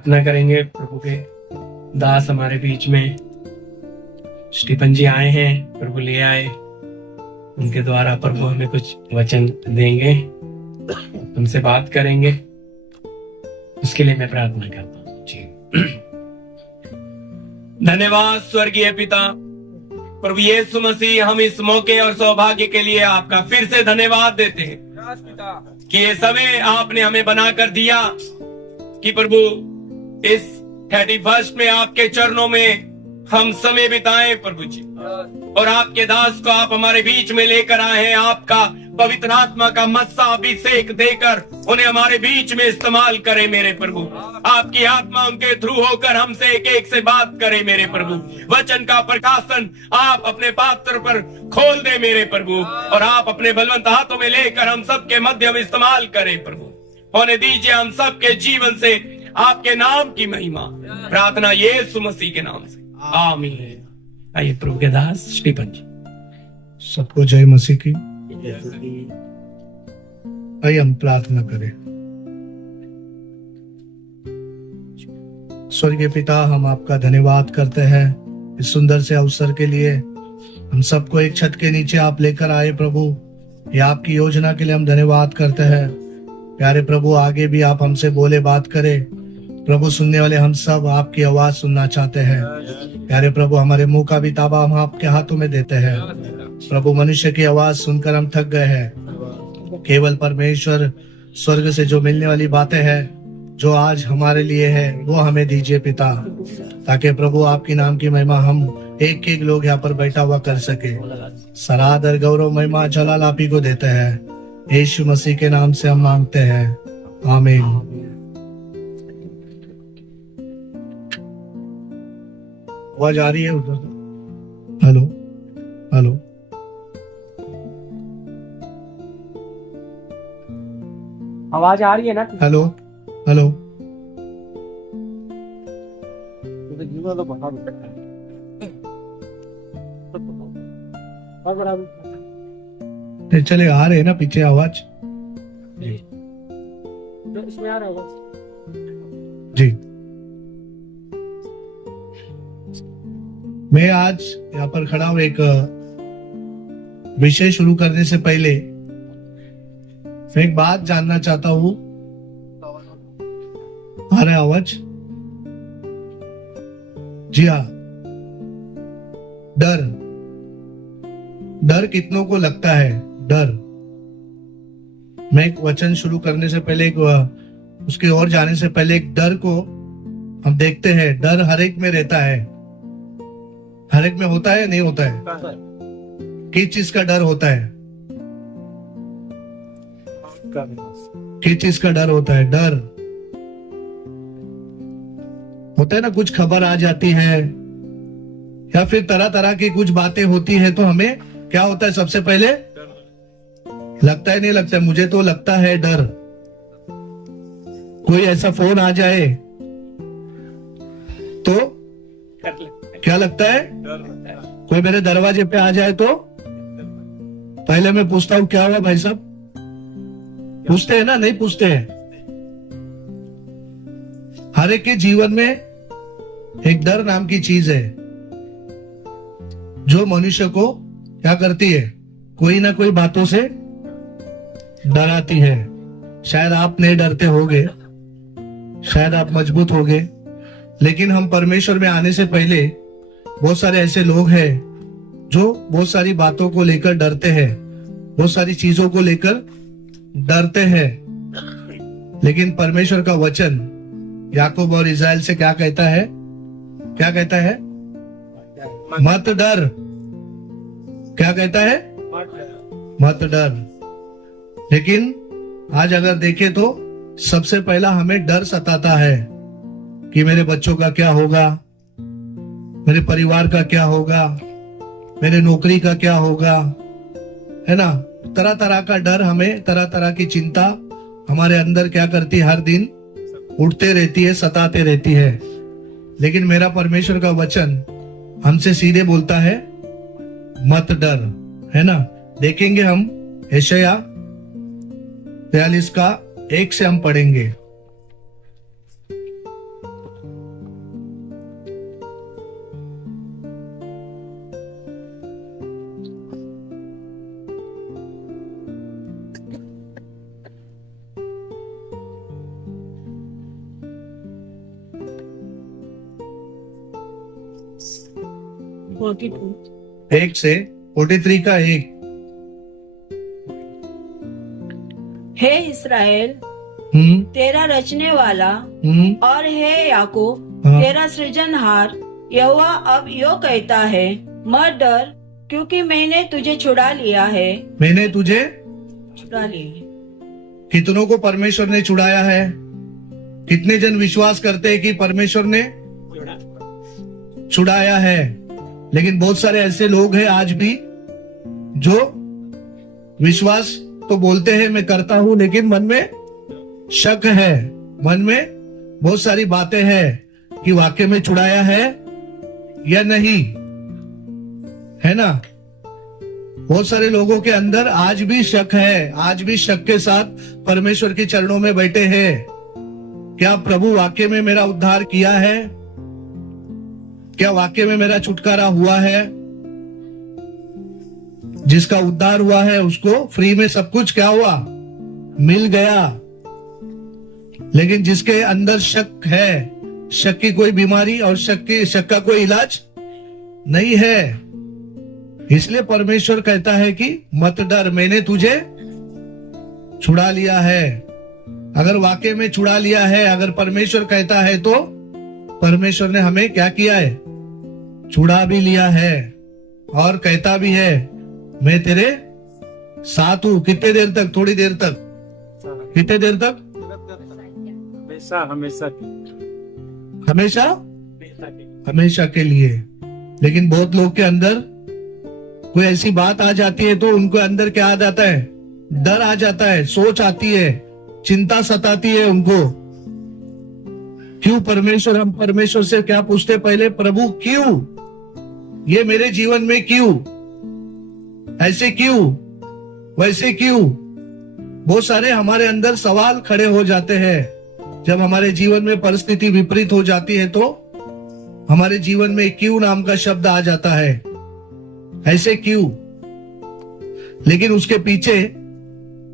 प्रार्थना करेंगे। प्रभु के दास हमारे बीच में स्टीफन जी आए हैं, प्रभु ले आए, उनके द्वारा प्रभु हमें कुछ वचन देंगे, उनसे बात करेंगे, उसके लिए मैं प्रार्थना करता हूँ जी। धन्यवाद स्वर्गीय पिता प्रभु यीशु मसीह, हम इस मौके और सौभाग्य के लिए आपका फिर से धन्यवाद देते हैं कि ये समय आपने हमें बनाकर दिया कि प्रभु इस 31 में आपके चरणों में हम समय बिताएं प्रभु जी, और आपके दास को आप हमारे बीच में लेकर आए हैं। आपका पवित्र आत्मा का मस्सा अभिषेक देकर उन्हें हमारे बीच में इस्तेमाल करें मेरे प्रभु। आपकी आत्मा उनके थ्रू होकर हमसे एक एक से बात करे मेरे प्रभु। वचन का प्रकाशन आप अपने पात्र पर खोल दे मेरे प्रभु, और आप अपने बलवंत हाथों में लेकर हम सबके मध्य में इस्तेमाल करें प्रभु। होने दीजिए हम सबके जीवन से आपके नाम की महिमा। प्रार्थना यीशु मसीह के नाम से, आमीन। आइए प्रभु के दास स्टीफन जी। सबको जय मसीह की। आइए हम प्रार्थना करें। स्वर्गीय पिता, हम आपका धन्यवाद करते हैं इस सुंदर से अवसर के लिए। हम सबको एक छत के नीचे आप लेकर आए प्रभु, ये आपकी योजना के लिए हम धन्यवाद करते हैं। प्यारे प्रभु, आगे भी आप हमसे बोले, बात करें प्रभु। सुनने वाले हम सब आपकी आवाज सुनना चाहते हैं। प्यारे प्रभु, हमारे मुंह का भी ताबा हम आपके हाथों में देते हैं प्रभु। मनुष्य की आवाज सुनकर हम थक गए हैं। केवल परमेश्वर स्वर्ग से जो मिलने वाली बातें हैं, जो आज हमारे लिए है, वो हमें दीजिए पिता, ताकि प्रभु आपकी नाम की महिमा हम एक एक लोग यहाँ पर बैठा हुआ कर सके। सरादर गौरव महिमा जलाल आप ही को देते हैं। यीशु मसीह के नाम से हम मांगते हैं, आमीन। आवाज आ रही है उधर? हेलो हेलो, आवाज आ रही है ना? Hello hello. चले आ रहे हैं ना पीछे आवाज जी? इसमें आ रहा है जी। मैं आज यहाँ पर खड़ा हूँ। एक विषय शुरू करने से पहले मैं एक बात जानना चाहता हूँ। आ रहा है आवाज? जी हाँ। डर, डर कितनों को लगता है? डर। मैं एक वचन शुरू करने से पहले, उसके और जाने से पहले, एक डर को हम देखते हैं। डर हर एक में रहता है। हर एक में होता है, नहीं होता है? किस चीज का डर होता है? किस चीज का डर होता है? डर होता है ना, कुछ खबर आ जाती है या फिर तरह तरह की कुछ बातें होती है, तो हमें क्या होता है? सबसे पहले लगता है, नहीं लगता है? मुझे तो लगता है डर। कोई ऐसा फोन आ जाए तो क्या लगता है? कोई मेरे दरवाजे पे आ जाए तो पहले मैं पूछता हूँ, क्या हुआ भाई साहब? पूछते हैं ना? नहीं पूछते हैं? हर एक के जीवन में एक डर नाम की चीज है, जो मनुष्य को क्या करती है? कोई ना कोई बातों से डराती है। शायद आप नहीं डरते होगे, शायद आप मजबूत होगे, लेकिन हम परमेश्वर में आने से पहले बहुत सारे ऐसे लोग हैं जो बहुत सारी बातों को लेकर डरते हैं, बहुत सारी चीजों को लेकर डरते हैं। लेकिन परमेश्वर का वचन याकूब और इस्राएल से क्या कहता है? क्या कहता है? मत डर। क्या कहता है? मत डर। लेकिन आज अगर देखें तो सबसे पहला हमें डर सताता है कि मेरे बच्चों का क्या होगा, मेरे परिवार का क्या होगा, मेरे नौकरी का क्या होगा, है ना? तरह तरह का डर, हमें तरह तरह की चिंता हमारे अंदर क्या करती है? हर दिन उठते रहती है, सताते रहती है। लेकिन मेरा परमेश्वर का वचन हमसे सीधे बोलता है, मत डर, है ना? देखेंगे हम यशायाह 43 का 1 से हम पढ़ेंगे। 1 से 43 का 1। हे इस्राएल, तेरा रचने वाला और हे याकूब, हाँ। तेरा सृजनहार यहोवा अब यो कहता है, मत डर, क्योंकि मैंने तुझे छुड़ा लिया है। मैंने तुझे छुड़ा लिया। कितनों को परमेश्वर ने छुड़ाया है? कितने जन विश्वास करते हैं कि परमेश्वर ने छुड़ाया है? लेकिन बहुत सारे ऐसे लोग हैं आज भी जो विश्वास तो बोलते हैं मैं करता हूं, लेकिन मन में शक है, मन में बहुत सारी बातें हैं कि वाकई में छुड़ाया है या नहीं, है ना? बहुत सारे लोगों के अंदर आज भी शक है, आज भी शक के साथ परमेश्वर के चरणों में बैठे हैं। क्या प्रभु वाकई में मेरा उद्धार किया है? क्या वाकई में मेरा छुटकारा हुआ है? जिसका उद्धार हुआ है उसको फ्री में सब कुछ क्या हुआ? मिल गया। लेकिन जिसके अंदर शक है, शक की कोई बीमारी और शक का कोई इलाज नहीं है। इसलिए परमेश्वर कहता है कि मत डर, मैंने तुझे छुड़ा लिया है। अगर वाकई में छुड़ा लिया है, अगर परमेश्वर कहता है तो परमेश्वर ने हमें क्या किया है? छुड़ा भी लिया है और कहता भी है मैं तेरे साथ हूं। कितने देर तक? थोड़ी देर तक। कितने देर तक? हमेशा हमेशा के लिए। लेकिन बहुत लोग के अंदर कोई ऐसी बात आ जाती है तो उनको अंदर क्या आ जाता है? डर आ जाता है, सोच आती है, चिंता सताती है उनको। क्यों परमेश्वर? हम परमेश्वर से क्या पूछते पहले? प्रभु क्यों? ये मेरे जीवन में क्यों? ऐसे क्यों? वैसे क्यों? बहुत सारे हमारे अंदर सवाल खड़े हो जाते हैं। जब हमारे जीवन में परिस्थिति विपरीत हो जाती है तो हमारे जीवन में क्यों नाम का शब्द आ जाता है। ऐसे क्यों? लेकिन उसके पीछे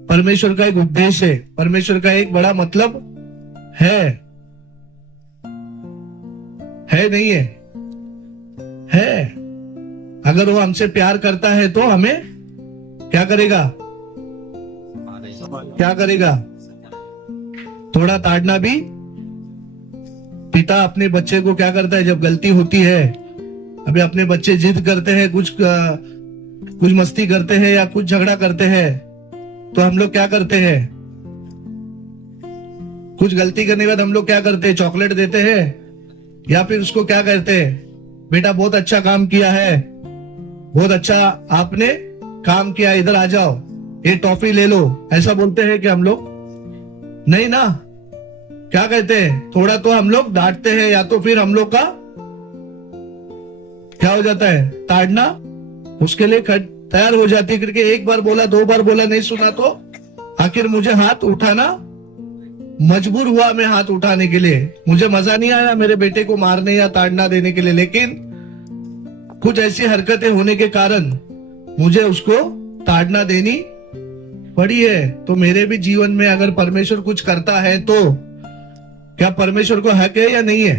परमेश्वर का एक उद्देश्य है, परमेश्वर का एक बड़ा मतलब है नहीं है? है। अगर वो हमसे प्यार करता है तो हमें क्या करेगा? क्या करेगा? थोड़ा ताड़ना भी। पिता अपने बच्चे को क्या करता है जब गलती होती है? अभी अपने बच्चे जिद करते हैं, कुछ मस्ती करते हैं या कुछ झगड़ा करते हैं, तो हम लोग क्या करते हैं? कुछ गलती करने के बाद हम लोग क्या करते हैं? चॉकलेट देते हैं या फिर उसको क्या कहते हैं? बेटा बहुत अच्छा काम किया है, बहुत अच्छा आपने काम किया, इधर आ जाओ, ये टॉफी ले लो। ऐसा बोलते हैं कि हम लोग? नहीं ना। क्या कहते हैं? थोड़ा तो हम लोग डांटते हैं या तो फिर हम लोग का क्या हो जाता है? ताड़ना उसके लिए तैयार हो जाती है, क्योंकि एक बार बोला, 2 बार बोला, नहीं सुना तो आखिर मुझे हाथ उठाना मजबूर हुआ। मैं हाथ उठाने के लिए, मुझे मजा नहीं आया मेरे बेटे को मारने या ताड़ना देने के लिए, लेकिन कुछ ऐसी हरकतें होने के कारण मुझे उसको ताड़ना देनी पड़ी है। तो मेरे भी जीवन में अगर परमेश्वर कुछ करता है तो क्या परमेश्वर को हक है या नहीं है?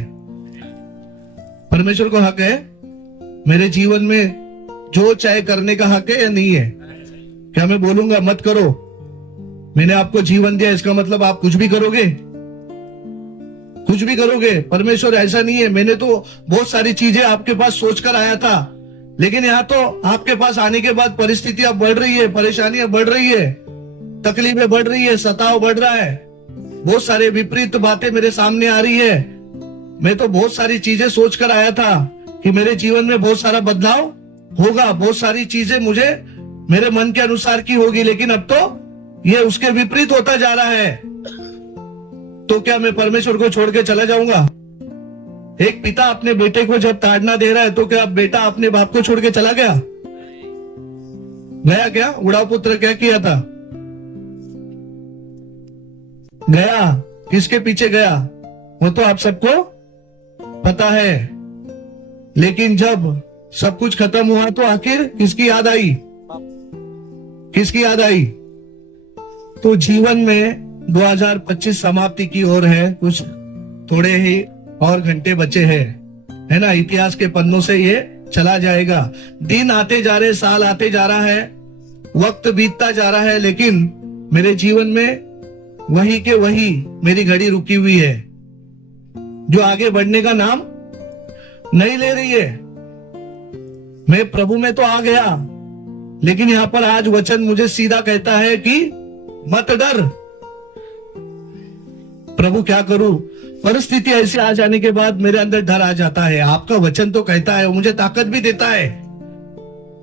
परमेश्वर को हक है मेरे जीवन में जो चाहे करने का हक है या नहीं है? क्या मैं बोलूंगा मत करो, मैंने आपको जीवन दिया, इसका मतलब आप कुछ भी करोगे? कुछ भी करोगे? परमेश्वर ऐसा नहीं है। मैंने तो बहुत सारी चीजें आपके पास सोचकर आया था, लेकिन यहाँ तो आपके पास आने के बाद परिस्थितियां बढ़ रही है, परेशानियां बढ़ रही है, तकलीफें बढ़ रही है, सताव बढ़ रहा है, बहुत सारे विपरीत बातें मेरे सामने आ रही है। मैं तो बहुत सारी चीजें सोचकर आया था कि मेरे जीवन में बहुत सारा बदलाव होगा, बहुत सारी चीजें मुझे मेरे मन के अनुसार की होगी, लेकिन अब तो ये उसके विपरीत होता जा रहा है। तो क्या मैं परमेश्वर को छोड़ के चला जाऊंगा? एक पिता अपने बेटे को जब ताड़ना दे रहा है तो क्या बेटा अपने बाप को छोड़ के चला गया? गया क्या? उड़ाव पुत्र क्या किया था? गया। किसके पीछे गया वो तो आप सबको पता है। लेकिन जब सब कुछ खत्म हुआ तो आखिर किसकी याद आई? किसकी याद आई? तो जीवन में 2025 समाप्ति की ओर है, कुछ थोड़े ही और घंटे बचे हैं, है ना? इतिहास के पन्नों से ये चला जाएगा। दिन आते जा रहे, साल आते जा रहा है, वक्त बीतता जा रहा है, लेकिन मेरे जीवन में वही के वही मेरी घड़ी रुकी हुई है, जो आगे बढ़ने का नाम नहीं ले रही है। मैं प्रभु में तो आ गया, लेकिन यहां पर आज वचन मुझे सीधा कहता है कि मत डर। प्रभु क्या करूं? परिस्थिति ऐसी आ जाने के बाद मेरे अंदर डर आ जाता है। आपका वचन तो कहता है, मुझे ताकत भी देता है,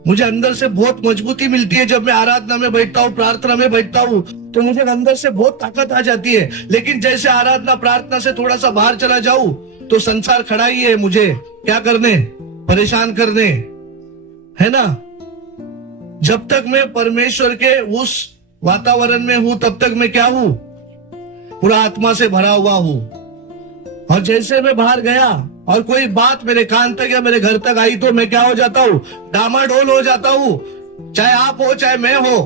मुझे अंदर से बहुत मजबूती मिलती है। जब मैं आराधना में बैठता हूँ, प्रार्थना में बैठता हूँ, तो मुझे अंदर से बहुत ताकत आ जाती है। लेकिन जैसे आराधना प्रार्थना से थोड़ा सा बाहर चला जाऊं तो संसार खड़ा ही है मुझे क्या करने, परेशान करने, है ना। जब तक मैं परमेश्वर के उस वातावरण में हूं तब तक मैं क्या हूं, पूरा आत्मा से भरा हुआ हूं। और जैसे मैं बाहर गया और कोई बात मेरे कान तक या मेरे घर तक आई तो मैं क्या हो जाता हूं, डामाडोल हो जाता हूं, चाहे आप हो चाहे मैं हो।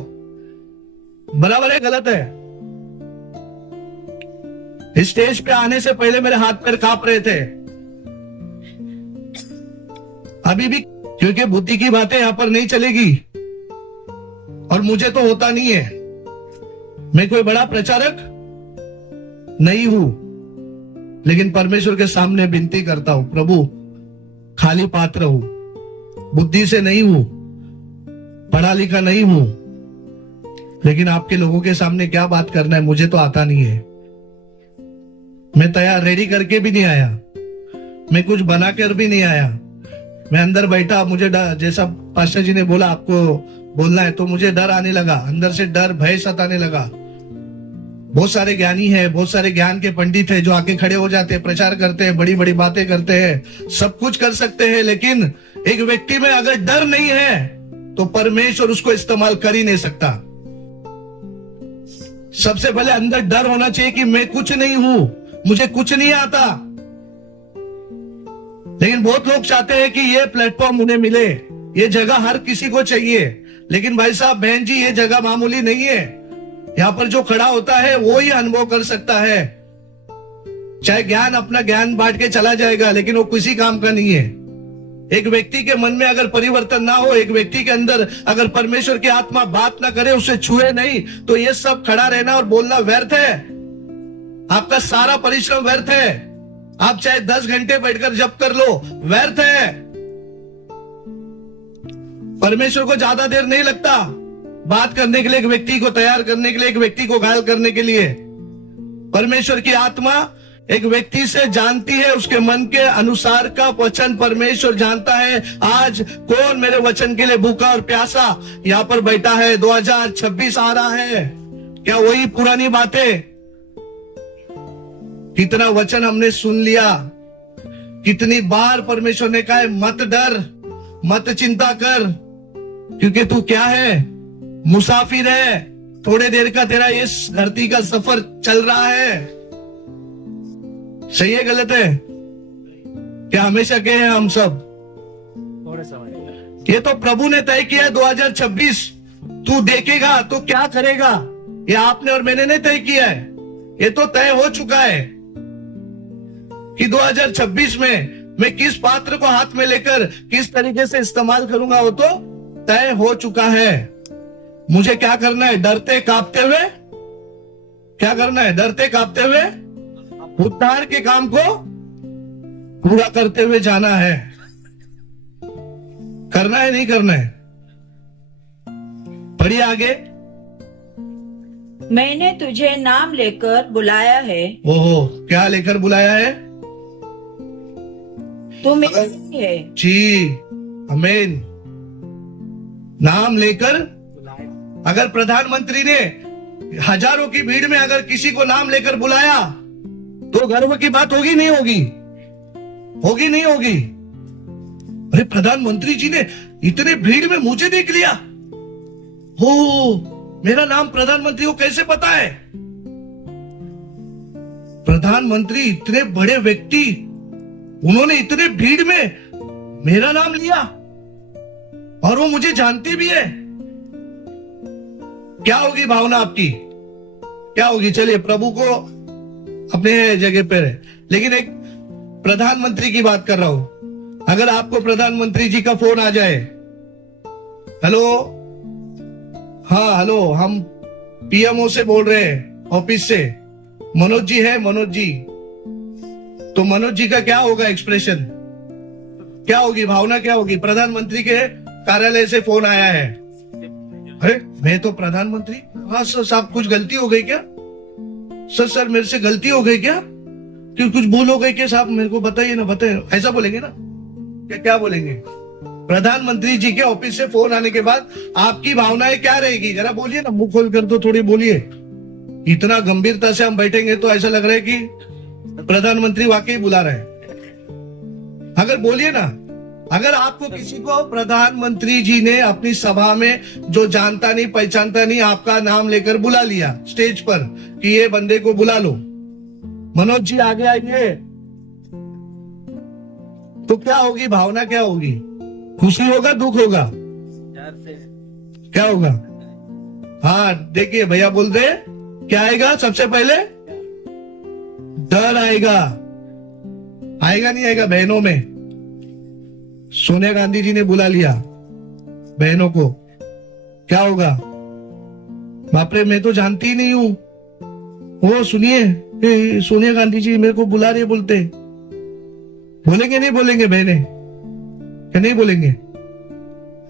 बराबर है गलत है? स्टेज पे आने से पहले मेरे हाथ पैर कांप रहे थे, अभी भी, क्योंकि बुद्धि की बातें यहां पर नहीं चलेगी और मुझे तो होता नहीं है। मैं कोई बड़ा प्रचारक नहीं हूं, लेकिन परमेश्वर के सामने विनती करता हूं, प्रभु खाली पात्र हूं, बुद्धि से नहीं हूं, पढ़ा लिखा नहीं हूं, लेकिन आपके लोगों के सामने क्या बात करना है मुझे तो आता नहीं है। मैं तैयार रेडी करके भी नहीं आया, मैं कुछ बना कर भी नहीं आया। मैं अंदर बैठा, मुझे जैसा पास्टर जी ने बोला आपको बोलना है, तो मुझे डर आने लगा, अंदर से डर भय सताने लगा। बहुत सारे ज्ञानी हैं, बहुत सारे ज्ञान के पंडित हैं जो आके खड़े हो जाते हैं, प्रचार करते हैं, बड़ी बड़ी बातें करते हैं, सब कुछ कर सकते हैं, लेकिन एक व्यक्ति में अगर डर नहीं है तो परमेश्वर उसको इस्तेमाल कर ही नहीं सकता। सबसे पहले अंदर डर होना चाहिए कि मैं कुछ नहीं हूं, मुझे कुछ नहीं आता। लेकिन बहुत लोग चाहते हैं कि ये प्लेटफॉर्म उन्हें मिले, ये जगह हर किसी को चाहिए, लेकिन भाई साहब बहन जी ये जगह मामूली नहीं है। यहाँ पर जो खड़ा होता है वो ही अनुभव कर सकता है। चाहे ज्ञान अपना ज्ञान बांट के चला जाएगा, लेकिन वो किसी काम का नहीं है। एक व्यक्ति के मन में अगर परिवर्तन ना हो, एक व्यक्ति के अंदर अगर परमेश्वर की आत्मा बात ना करे, उसे छुए नहीं, तो ये सब खड़ा रहना और बोलना व्यर्थ है। आपका सारा परिश्रम व्यर्थ है। आप चाहे 10 घंटे बैठकर जप कर लो, व्यर्थ है। परमेश्वर को ज्यादा देर नहीं लगता बात करने के लिए, एक व्यक्ति को तैयार करने के लिए, एक व्यक्ति को घायल करने के लिए। परमेश्वर की आत्मा एक व्यक्ति से जानती है, उसके मन के अनुसार का वचन परमेश्वर जानता है। आज कौन मेरे वचन के लिए भूखा और प्यासा यहाँ पर बैठा है? 2026 आ रहा है, क्या वही पुरानी बातें? कितना वचन हमने सुन लिया, कितनी बार परमेश्वर ने कहा है मत डर, मत चिंता कर, क्योंकि तू क्या है, मुसाफिर है। थोड़े देर का तेरा इस धरती का सफर चल रहा है। सही है गलत है? क्या हमेशा के हैं हम सब? ये तो प्रभु ने तय किया है 2026। तू देखेगा तो क्या करेगा, ये आपने और मैंने नहीं तय किया है, ये तो तय हो चुका है कि 2026 में मैं किस पात्र को हाथ में लेकर किस तरीके से इस्तेमाल करूंगा, वो तो तय हो चुका है। मुझे क्या करना है? डरते कांपते हुए क्या करना है? डरते कांपते हुए उद्धार के काम को पूरा करते हुए जाना है। करना है नहीं करना है? पढ़िए आगे। मैंने तुझे नाम लेकर बुलाया है। ओहो, क्या लेकर बुलाया है? तू मेरी है। जी आमीन। नाम लेकर, अगर प्रधानमंत्री ने हजारों की भीड़ में अगर किसी को नाम लेकर बुलाया तो गर्व की बात होगी नहीं होगी? होगी नहीं होगी? अरे प्रधानमंत्री जी ने इतने भीड़ में मुझे देख लिया, हो मेरा नाम प्रधानमंत्री को कैसे पता है? प्रधानमंत्री इतने बड़े व्यक्ति, उन्होंने इतने भीड़ में मेरा नाम लिया और वो मुझे जानते भी है। क्या होगी भावना आपकी? क्या होगी? चलिए प्रभु को अपने जगह पर है, लेकिन एक प्रधानमंत्री की बात कर रहा हूं। अगर आपको प्रधानमंत्री जी का फोन आ जाए, हेलो, हाँ हेलो, हम पीएमओ से बोल रहे हैं, ऑफिस से, मनोज जी है, मनोज जी, तो मनोज जी का क्या होगा एक्सप्रेशन, क्या होगी भावना, क्या होगी? प्रधानमंत्री के कार्यालय से फोन आया है, अरे मैं तो प्रधानमंत्री, हाँ सर साहब कुछ गलती हो गई क्या? सर मेरे से गलती हो गई क्या? कि कुछ भूल हो गई क्या साहब, मेरे को बताइए ना, बताइए, ऐसा बोलेंगे ना? क्या बोलेंगे? प्रधानमंत्री जी के ऑफिस से फोन आने के बाद आपकी भावनाएं क्या रहेगी? जरा बोलिए ना, मुंह खोल कर तो थोड़ी बोलिए। इतना गंभीरता से हम बैठेंगे तो ऐसा लग रहा है कि प्रधानमंत्री वाकई बुला रहे हैं। अगर बोलिए ना, अगर आपको किसी को प्रधानमंत्री जी ने अपनी सभा में, जो जानता नहीं पहचानता नहीं, आपका नाम लेकर बुला लिया स्टेज पर कि ये बंदे को बुला लो, मनोज जी आगे आइए, तो क्या होगी भावना, क्या होगी? खुशी होगा, दुख होगा, क्या होगा? हाँ देखिए भैया बोल रहे, क्या आएगा सबसे पहले? डर आएगा। आएगा नहीं आएगा? बहनों में सोनिया गांधी जी ने बुला लिया बहनों को, क्या होगा? बाप रे, मैं तो जानती ही नहीं हूं, वो सुनिए सोनिया गांधी जी मेरे को बुला रही है, बोलते बोलेंगे नहीं बोलेंगे बहनें, क्या नहीं बोलेंगे?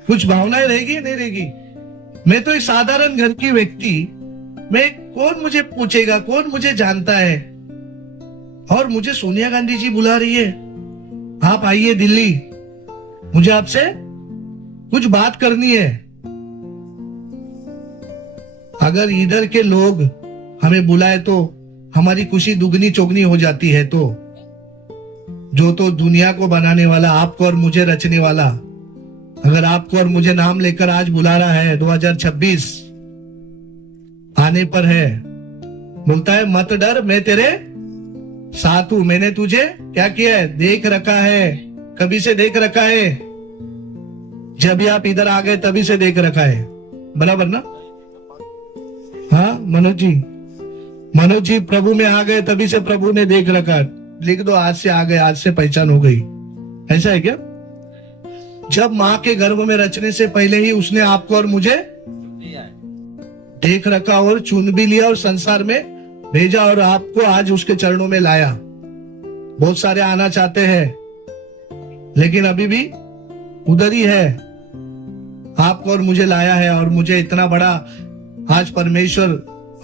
कुछ भावनाएं रहेगी नहीं रहेगी? मैं तो एक साधारण घर की व्यक्ति, मैं, कौन मुझे पूछेगा, कौन मुझे जानता है? और मुझे सोनिया गांधी जी बुला रही है, आप आइए दिल्ली, मुझे आपसे कुछ बात करनी है। अगर इधर के लोग हमें बुलाए तो हमारी खुशी दुगनी चौगनी हो जाती है। तो जो तो दुनिया को बनाने वाला, आपको और मुझे रचने वाला, अगर आपको और मुझे नाम लेकर आज बुला रहा है, 2026 आने पर है, बोलता है मत डर, मैं तेरे साथ हूं, मैंने तुझे क्या किया है? देख रखा है, कभी से देख रखा है, जब भी आप इधर आ गए तभी से देख रखा है, बराबर ना? हाँ मनोज जी प्रभु में आ गए तभी से प्रभु ने देख रखा। लिख दो, आज से आ गए, आज से पहचान हो गई। ऐसा है क्या? जब माँ के गर्भ में रचने से पहले ही उसने आपको और मुझे देख रखा और चुन भी लिया और संसार में भेजा और आपको आज उसके चरणों में लाया। बहुत सारे आना चाहते हैं लेकिन अभी भी उधर ही है, आपको और मुझे लाया है। और मुझे इतना बड़ा आज परमेश्वर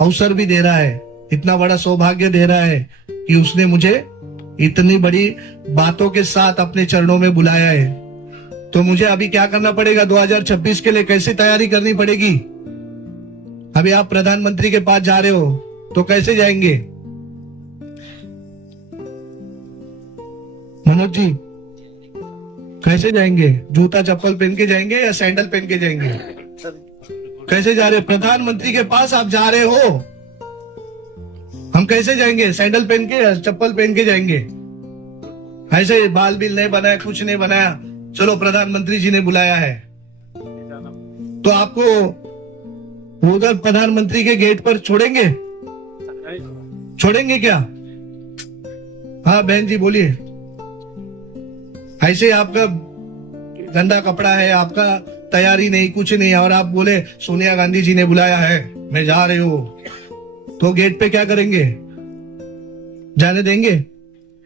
अवसर भी दे रहा है, इतना बड़ा सौभाग्य दे रहा है कि उसने मुझे इतनी बड़ी बातों के साथ अपने चरणों में बुलाया है। तो मुझे अभी क्या करना पड़ेगा? 2026 के लिए कैसे तैयारी करनी पड़ेगी? अभी आप प्रधानमंत्री के पास जा रहे हो तो कैसे जाएंगे? मनोज जी कैसे जाएंगे? जूता चप्पल पहन के जाएंगे या सैंडल पहन के जाएंगे? कैसे जा रहे? प्रधानमंत्री के पास आप जा रहे हो, हम कैसे जाएंगे? सैंडल पहन के या चप्पल पहन के जाएंगे? ऐसे बाल बिल नहीं बनाया, कुछ नहीं बनाया, चलो प्रधानमंत्री जी ने बुलाया है। तो आपको उधर प्रधानमंत्री के गेट पर छोड़ेंगे? छोड़ेंगे क्या? हाँ बहन जी बोलिए। ऐसे आपका गंदा कपड़ा है, आपका तैयारी नहीं, कुछ नहीं, और आप बोले सोनिया गांधी जी ने बुलाया है, मैं जा रही हूं, तो गेट पे क्या करेंगे? जाने देंगे?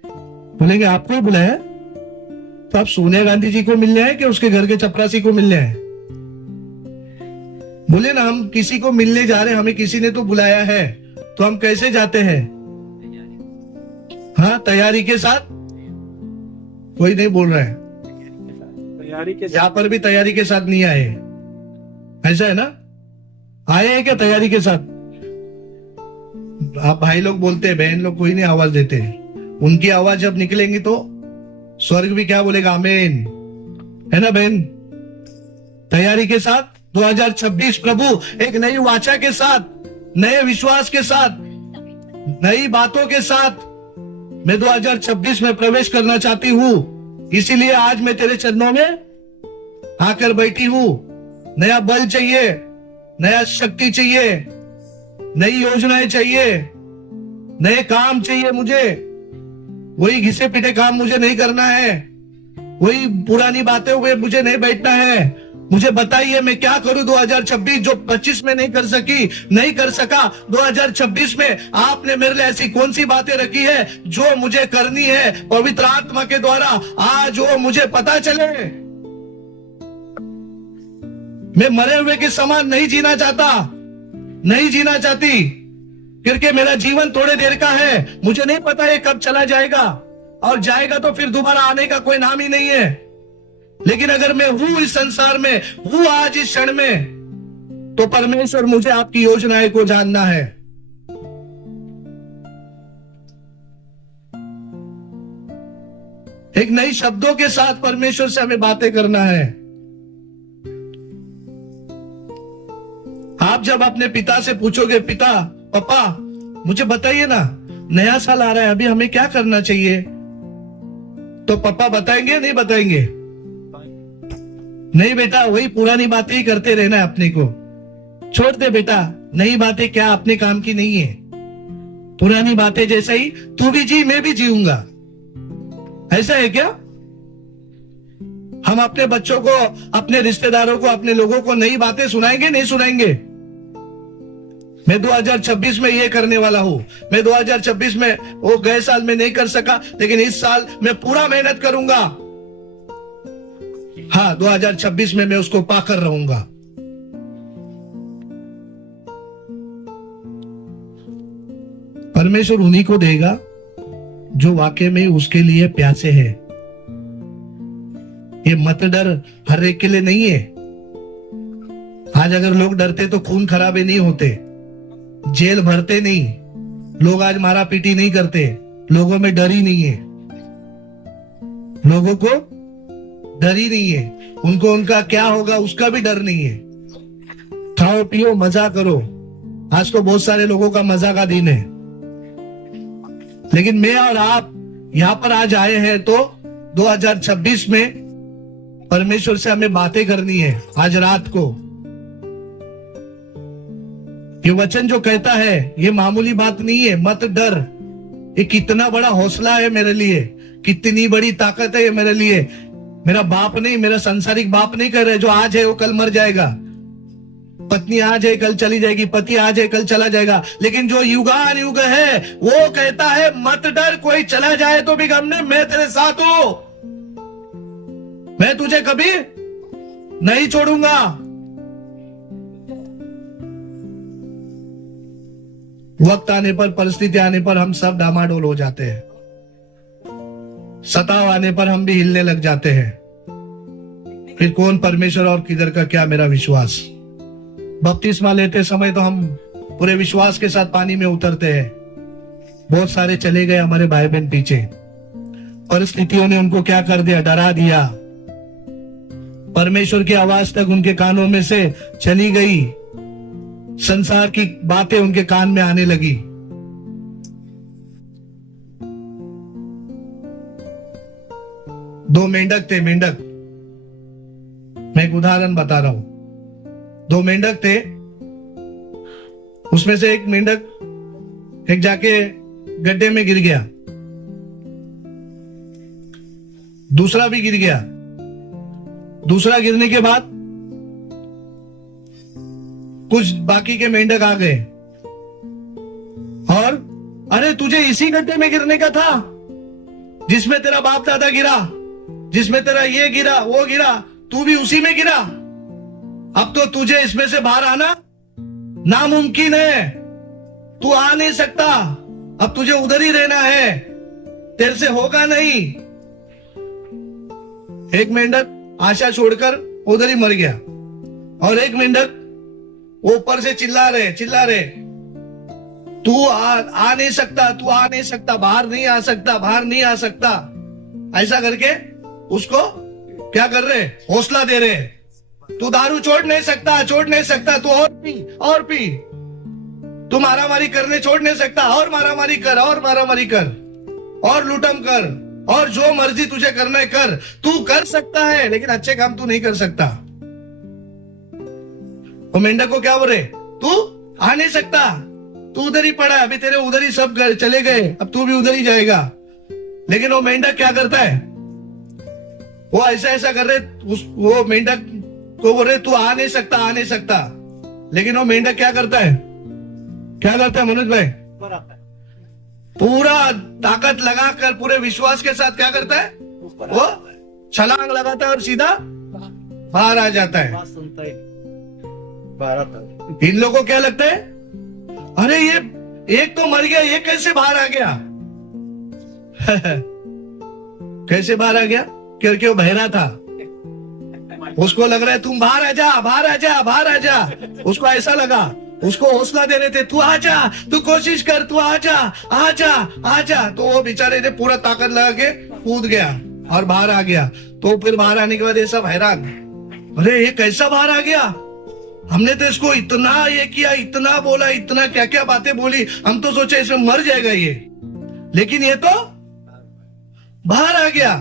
बोलेंगे आपको ही बुलाया? तो आप सोनिया गांधी जी को मिलने आए कि उसके घर के चपरासी को मिलने आए? बोले ना, हम किसी को मिलने जा रहे हैं, हमें किसी ने तो बुलाया है, तो हम कैसे जाते हैं? हाँ तैयारी के साथ। कोई नहीं बोल रहा है, तैयारी के यहाँ पर भी तैयारी के साथ नहीं आए, ऐसा है ना? आए हैं क्या तैयारी के साथ? आप भाई लोग बोलते हैं, बहन लोग कोई नहीं आवाज देते हैं। उनकी आवाज जब निकलेंगी तो स्वर्ग भी क्या बोलेगा? आमीन, है ना बहन? तैयारी के साथ 2026 प्रभु एक नई वाचा के साथ, नए विश्वास के साथ, नई बातों के साथ मैं 2026 में प्रवेश करना चाहती हूँ। इसीलिए आज मैं तेरे चरणों में आकर बैठी हूँ। नया बल चाहिए, नया शक्ति चाहिए, नई योजनाएं चाहिए, नए काम चाहिए मुझे। वही घिसे पिटे काम मुझे नहीं करना है। वही पुरानी बातें हुए मुझे नहीं बैठना है। मुझे बताइए मैं क्या करूं 2026 जो 25 में नहीं कर सकी, नहीं कर सका। 2026 में आपने मेरे लिए ऐसी कौन सी बातें रखी है जो मुझे करनी है पवित्र आत्मा के द्वारा, आज वो मुझे पता चले। मैं मरे हुए के समान नहीं जीना चाहता, नहीं जीना चाहती, क्योंकि मेरा जीवन थोड़े देर का है। मुझे नहीं पता है कब चला जाएगा, और जाएगा तो फिर दोबारा आने का कोई नाम ही नहीं है। लेकिन अगर मैं हूं इस संसार में, हूं आज इस क्षण में, तो परमेश्वर मुझे आपकी योजनाएं को जानना है। एक नई शब्दों के साथ परमेश्वर से हमें बातें करना है। आप जब अपने पिता से पूछोगे, पिता पापा मुझे बताइए ना, नया साल आ रहा है, अभी हमें क्या करना चाहिए, तो पापा बताएंगे नहीं बताएंगे? नहीं बेटा, वही पुरानी बातें ही करते रहना है अपने को। छोड़ दे बेटा, नई बातें क्या अपने काम की नहीं है। पुरानी बातें जैसा ही तू भी जी मैं भी जीऊंगा, ऐसा है क्या? हम अपने बच्चों को, अपने रिश्तेदारों को, अपने लोगों को नई बातें सुनाएंगे नहीं सुनाएंगे? मैं 2026 में ये करने वाला हूं, मैं 2026 में वो गए साल में नहीं कर सका, लेकिन इस साल मैं पूरा मेहनत करूंगा। हाँ, 2026 में मैं उसको पाकर रहूंगा। परमेश्वर उन्हीं को देगा जो वाकई में उसके लिए प्यासे हैं। ये मत डर हर एक के लिए नहीं है। आज अगर लोग डरते तो खून खराबे नहीं होते, जेल भरते नहीं, लोग आज मारा पीटी नहीं करते। लोगों में डर ही नहीं है, लोगों को डर ही नहीं है। उनको उनका क्या होगा उसका भी डर नहीं है। खाओ पियो मजा करो। आज तो बहुत सारे लोगों का मजा का दिन है, लेकिन मैं और आप यहां पर आज आए हैं तो 2026 में परमेश्वर से हमें बातें करनी है। आज रात को ये वचन जो कहता है ये मामूली बात नहीं है, मत डर। ये कितना बड़ा हौसला है मेरे लिए, कितनी बड़ी ताकत है ये मेरे लिए। मेरा बाप नहीं, मेरा सांसारिक बाप नहीं कह रहे जो आज है वो कल मर जाएगा, पत्नी आज है कल चली जाएगी, पति आज है कल चला जाएगा, लेकिन जो युगान युग है वो कहता है मत डर, कोई चला जाए तो भी गम नहीं, मैं तेरे साथ हूं, मैं तुझे कभी नहीं छोड़ूंगा। वक्त आने पर, परिस्थिति आने पर हम सब डामाडोल हो जाते हैं, सताव आने पर हम भी हिलने लग जाते हैं। फिर कौन परमेश्वर और किधर का क्या मेरा विश्वास। बपतिस्मा लेते समय तो हम पूरे विश्वास के साथ पानी में उतरते हैं। बहुत सारे चले गए हमारे भाई बहन पीछे, परिस्थितियों ने उनको क्या कर दिया, डरा दिया। परमेश्वर की आवाज तक उनके कानों में से चली गई, संसार की बातें उनके कान में आने लगी। दो मेंढक थे, मेंढक, मैं एक उदाहरण बता रहा हूं। दो मेंढक थे, उसमें से एक मेंढक एक जाके गड्ढे में गिर गया, दूसरा भी गिर गया। दूसरा गिरने के बाद कुछ बाकी के मेंढक आ गए और अरे तुझे इसी गड्ढे में गिरने का था जिसमें तेरा बाप दादा गिरा, जिसमें तेरा ये गिरा वो गिरा, तू भी उसी में गिरा। अब तो तुझे इसमें से बाहर आना नामुमकिन है, तू आ नहीं सकता, अब तुझे उधर ही रहना है, तेरे से होगा नहीं। एक मेंढक आशा छोड़कर उधर ही मर गया और एक मेंढक ऊपर से चिल्ला रहे तू आ नहीं सकता, तू आ नहीं सकता, बाहर नहीं आ सकता, बाहर नहीं आ सकता। ऐसा करके उसको क्या कर रहे, हौसला दे रहे। तू दारू छोड़ नहीं सकता, छोड़ नहीं सकता, तू और पी, तू मारामारी करने छोड़ नहीं सकता, और मारामारी कर, और मारामारी कर, और लूटम कर, और जो मर्जी तुझे करना है कर, तू कर सकता है लेकिन अच्छे काम तू नहीं कर सकता। वो मेंढक को क्या बोल रहे, तू आ नहीं सकता, तू उधर ही पड़ा, अभी तेरे उधर ही सब चले गए, अब तू भी उधर ही जाएगा। लेकिन वो मेंढक क्या करता है, वो ऐसा ऐसा कर रहे, वो मेंढक को बोल रहे तू आ नहीं सकता, आ नहीं सकता। लेकिन वो मेंढक क्या करता है, क्या करता है मनोज भाई? पूरा ताकत लगाकर पूरे विश्वास के साथ क्या करता है, वो छलांग लगाता है और सीधा बाहर आ जाता है। इन लोगों को क्या लगता है, अरे ये एक तो मर गया, ये कैसे बाहर आ गया? कैसे बाहर आ गया? क्योंकि वो बहरा था। उसको लग रहा है तुम बाहर आ जा, बाहर आ जा, बाहर आ जा। उसको ऐसा लगा, उसको हौसला दे रहे थे, तू आ जा, तू कोशिश कर, तू आ जा, आ जा, आ जा। तो वो बेचारे ने पूरा ताकत लगा के कूद गया और बाहर आ गया। तो फिर बाहर आने के बाद ये सब हैरान, अरे ये कैसा बाहर आ गया? हमने तो इसको इतना ये किया, इतना बोला, इतना क्या क्या बातें बोली, हम तो सोचे इसमें मर जाएगा ये, लेकिन ये तो बाहर आ गया।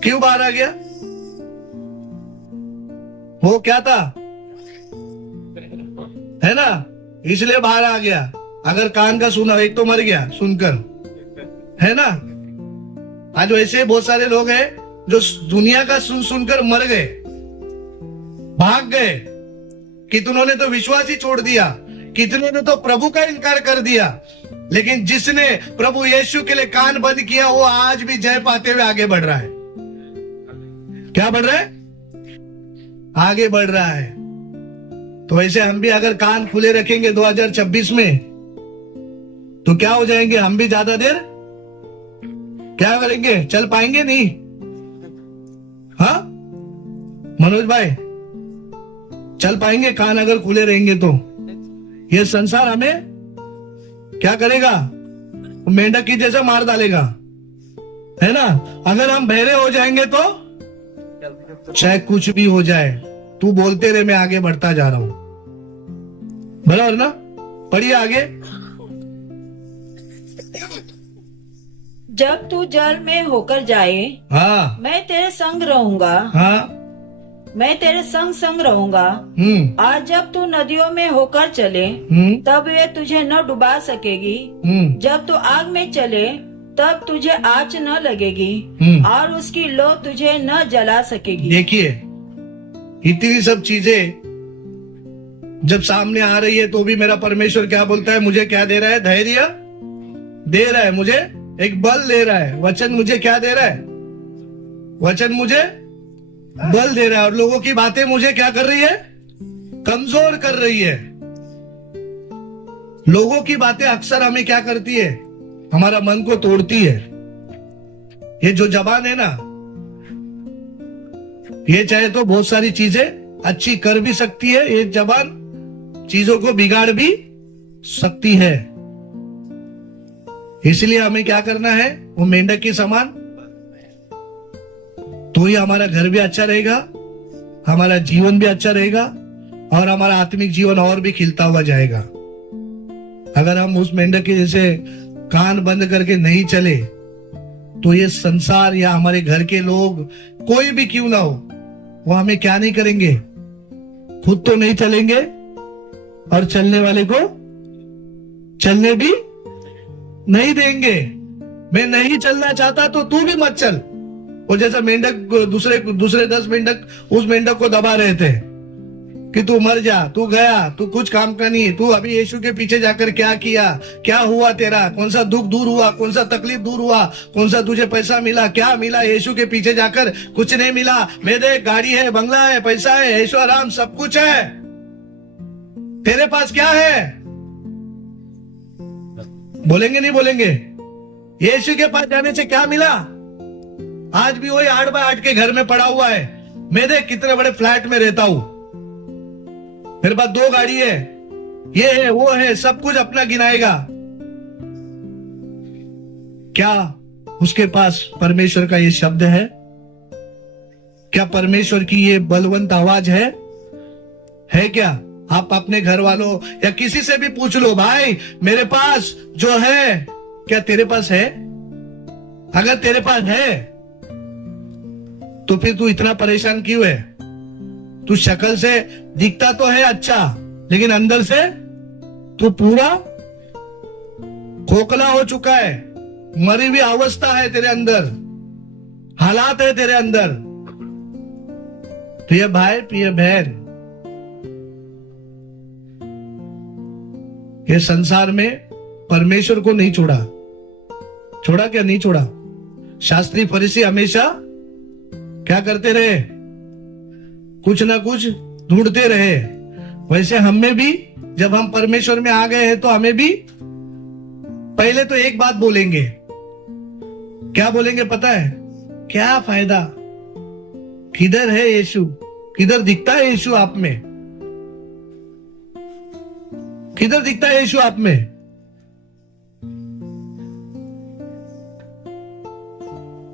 क्यों बाहर आ गया? वो क्या था, है ना, इसलिए बाहर आ गया। अगर कान का सुना, एक तो मर गया सुनकर, है ना। आज वैसे बहुत सारे लोग हैं जो दुनिया का सुन सुनकर मर गए, भाग गए। कितनों ने तो विश्वास ही छोड़ दिया, कितनों ने तो प्रभु का इनकार कर दिया। लेकिन जिसने प्रभु यीशु के लिए कान बंद किया, वो आज भी जय पाते हुए आगे बढ़ रहा है। क्या बढ़ रहा है? आगे बढ़ रहा है। तो ऐसे हम भी अगर कान खुले रखेंगे 2026 में, तो क्या हो जाएंगे? हम भी ज्यादा देर क्या करेंगे? चल पाएंगे नहीं? हाँ मनोज भाई, चल पाएंगे कान अगर खुले रहेंगे तो? ये संसार हमें क्या करेगा? मेंढक की जैसा मार डालेगा, है ना। अगर हम बहरे हो जाएंगे तो चाहे कुछ भी हो जाए, तू बोलते रहे, मैं आगे बढ़ता जा रहा हूं, बराबर ना। पढ़िए आगे। जब तू जल में होकर जाए, हाँ मैं तेरे संग रहूंगा। हाँ, मैं तेरे संग संग रहूंगा। और जब तू नदियों में होकर चले, तब वे तुझे न डुबा सकेगी। जब तू आग में चले, तब तुझे आँच न लगेगी, और उसकी लो तुझे न जला सकेगी। देखिए, इतनी सब चीजें जब सामने आ रही है, तो भी मेरा परमेश्वर क्या बोलता है? मुझे क्या दे रहा है? धैर्य दे रहा है, मुझे एक बल दे रहा है। वचन मुझे क्या दे रहा है? वचन मुझे बल दे रहा है। और लोगों की बातें मुझे क्या कर रही है? कमजोर कर रही है। लोगों की बातें अक्सर हमें क्या करती है? हमारा मन को तोड़ती है। ये जो जबान है ना, ये चाहे तो बहुत सारी चीजें अच्छी कर भी सकती है, ये जबान चीजों को बिगाड़ भी सकती है। इसलिए हमें क्या करना है? वो मेंढक के समान, तो ही हमारा घर भी अच्छा रहेगा, हमारा जीवन भी अच्छा रहेगा, और हमारा आत्मिक जीवन और भी खिलता हुआ जाएगा। अगर हम उस मेंढक के जैसे कान बंद करके नहीं चले, तो ये संसार या हमारे घर के लोग, कोई भी क्यों ना हो, वो हमें क्या नहीं करेंगे? खुद तो नहीं चलेंगे, और चलने वाले को चलने भी नहीं देंगे। मैं नहीं चलना चाहता तो तू भी मत चल। वो जैसा मेंढक दूसरे 10 मेंढक उस मेंढक को दबा रहे थे कि तू मर जा, तू गया, तू कुछ काम का नहीं, तू अभी यीशु के पीछे जाकर क्या किया, क्या हुआ तेरा, कौन सा दुख दूर हुआ, कौन सा तकलीफ दूर हुआ, कौन सा तुझे पैसा मिला, क्या मिला? यीशु के पीछे जाकर कुछ नहीं मिला। मैं देख, गाड़ी है, बंगला है, पैसा है, ऐशो आराम सब कुछ है, तेरे पास क्या है? बोलेंगे नहीं बोलेंगे? यीशु के पास जाने से क्या मिला? आज भी वही 8 बाय 8 के घर में पड़ा हुआ है। मैं देख कितने बड़े फ्लैट में रहता हूं, मेरे पास 2 गाड़ी है, ये है, वो है, सब कुछ अपना गिनाएगा। क्या उसके पास परमेश्वर का ये शब्द है? क्या परमेश्वर की ये बलवंत आवाज है क्या? आप अपने घर वालों या किसी से भी पूछ लो, भाई मेरे पास जो है, क्या तेरे पास है? अगर तेरे पास है तो फिर तू इतना परेशान क्यों है? तू शक्ल से दिखता तो है अच्छा, लेकिन अंदर से तू पूरा खोखला हो चुका है। मरी हुई अवस्था है तेरे अंदर, हालात है तेरे अंदर। प्रिय भाई, प्रिय बहन, ये संसार में परमेश्वर को नहीं छोड़ा। छोड़ा क्या? नहीं छोड़ा। शास्त्री फरीसी हमेशा क्या करते रहे? कुछ ना कुछ ढूंढते रहे। वैसे हम में भी जब हम परमेश्वर में आ गए हैं तो हमें भी पहले तो एक बात बोलेंगे। क्या बोलेंगे पता है? क्या फायदा? किधर है यीशु? किधर दिखता है यीशु आप में? किधर दिखता है यीशु आप में?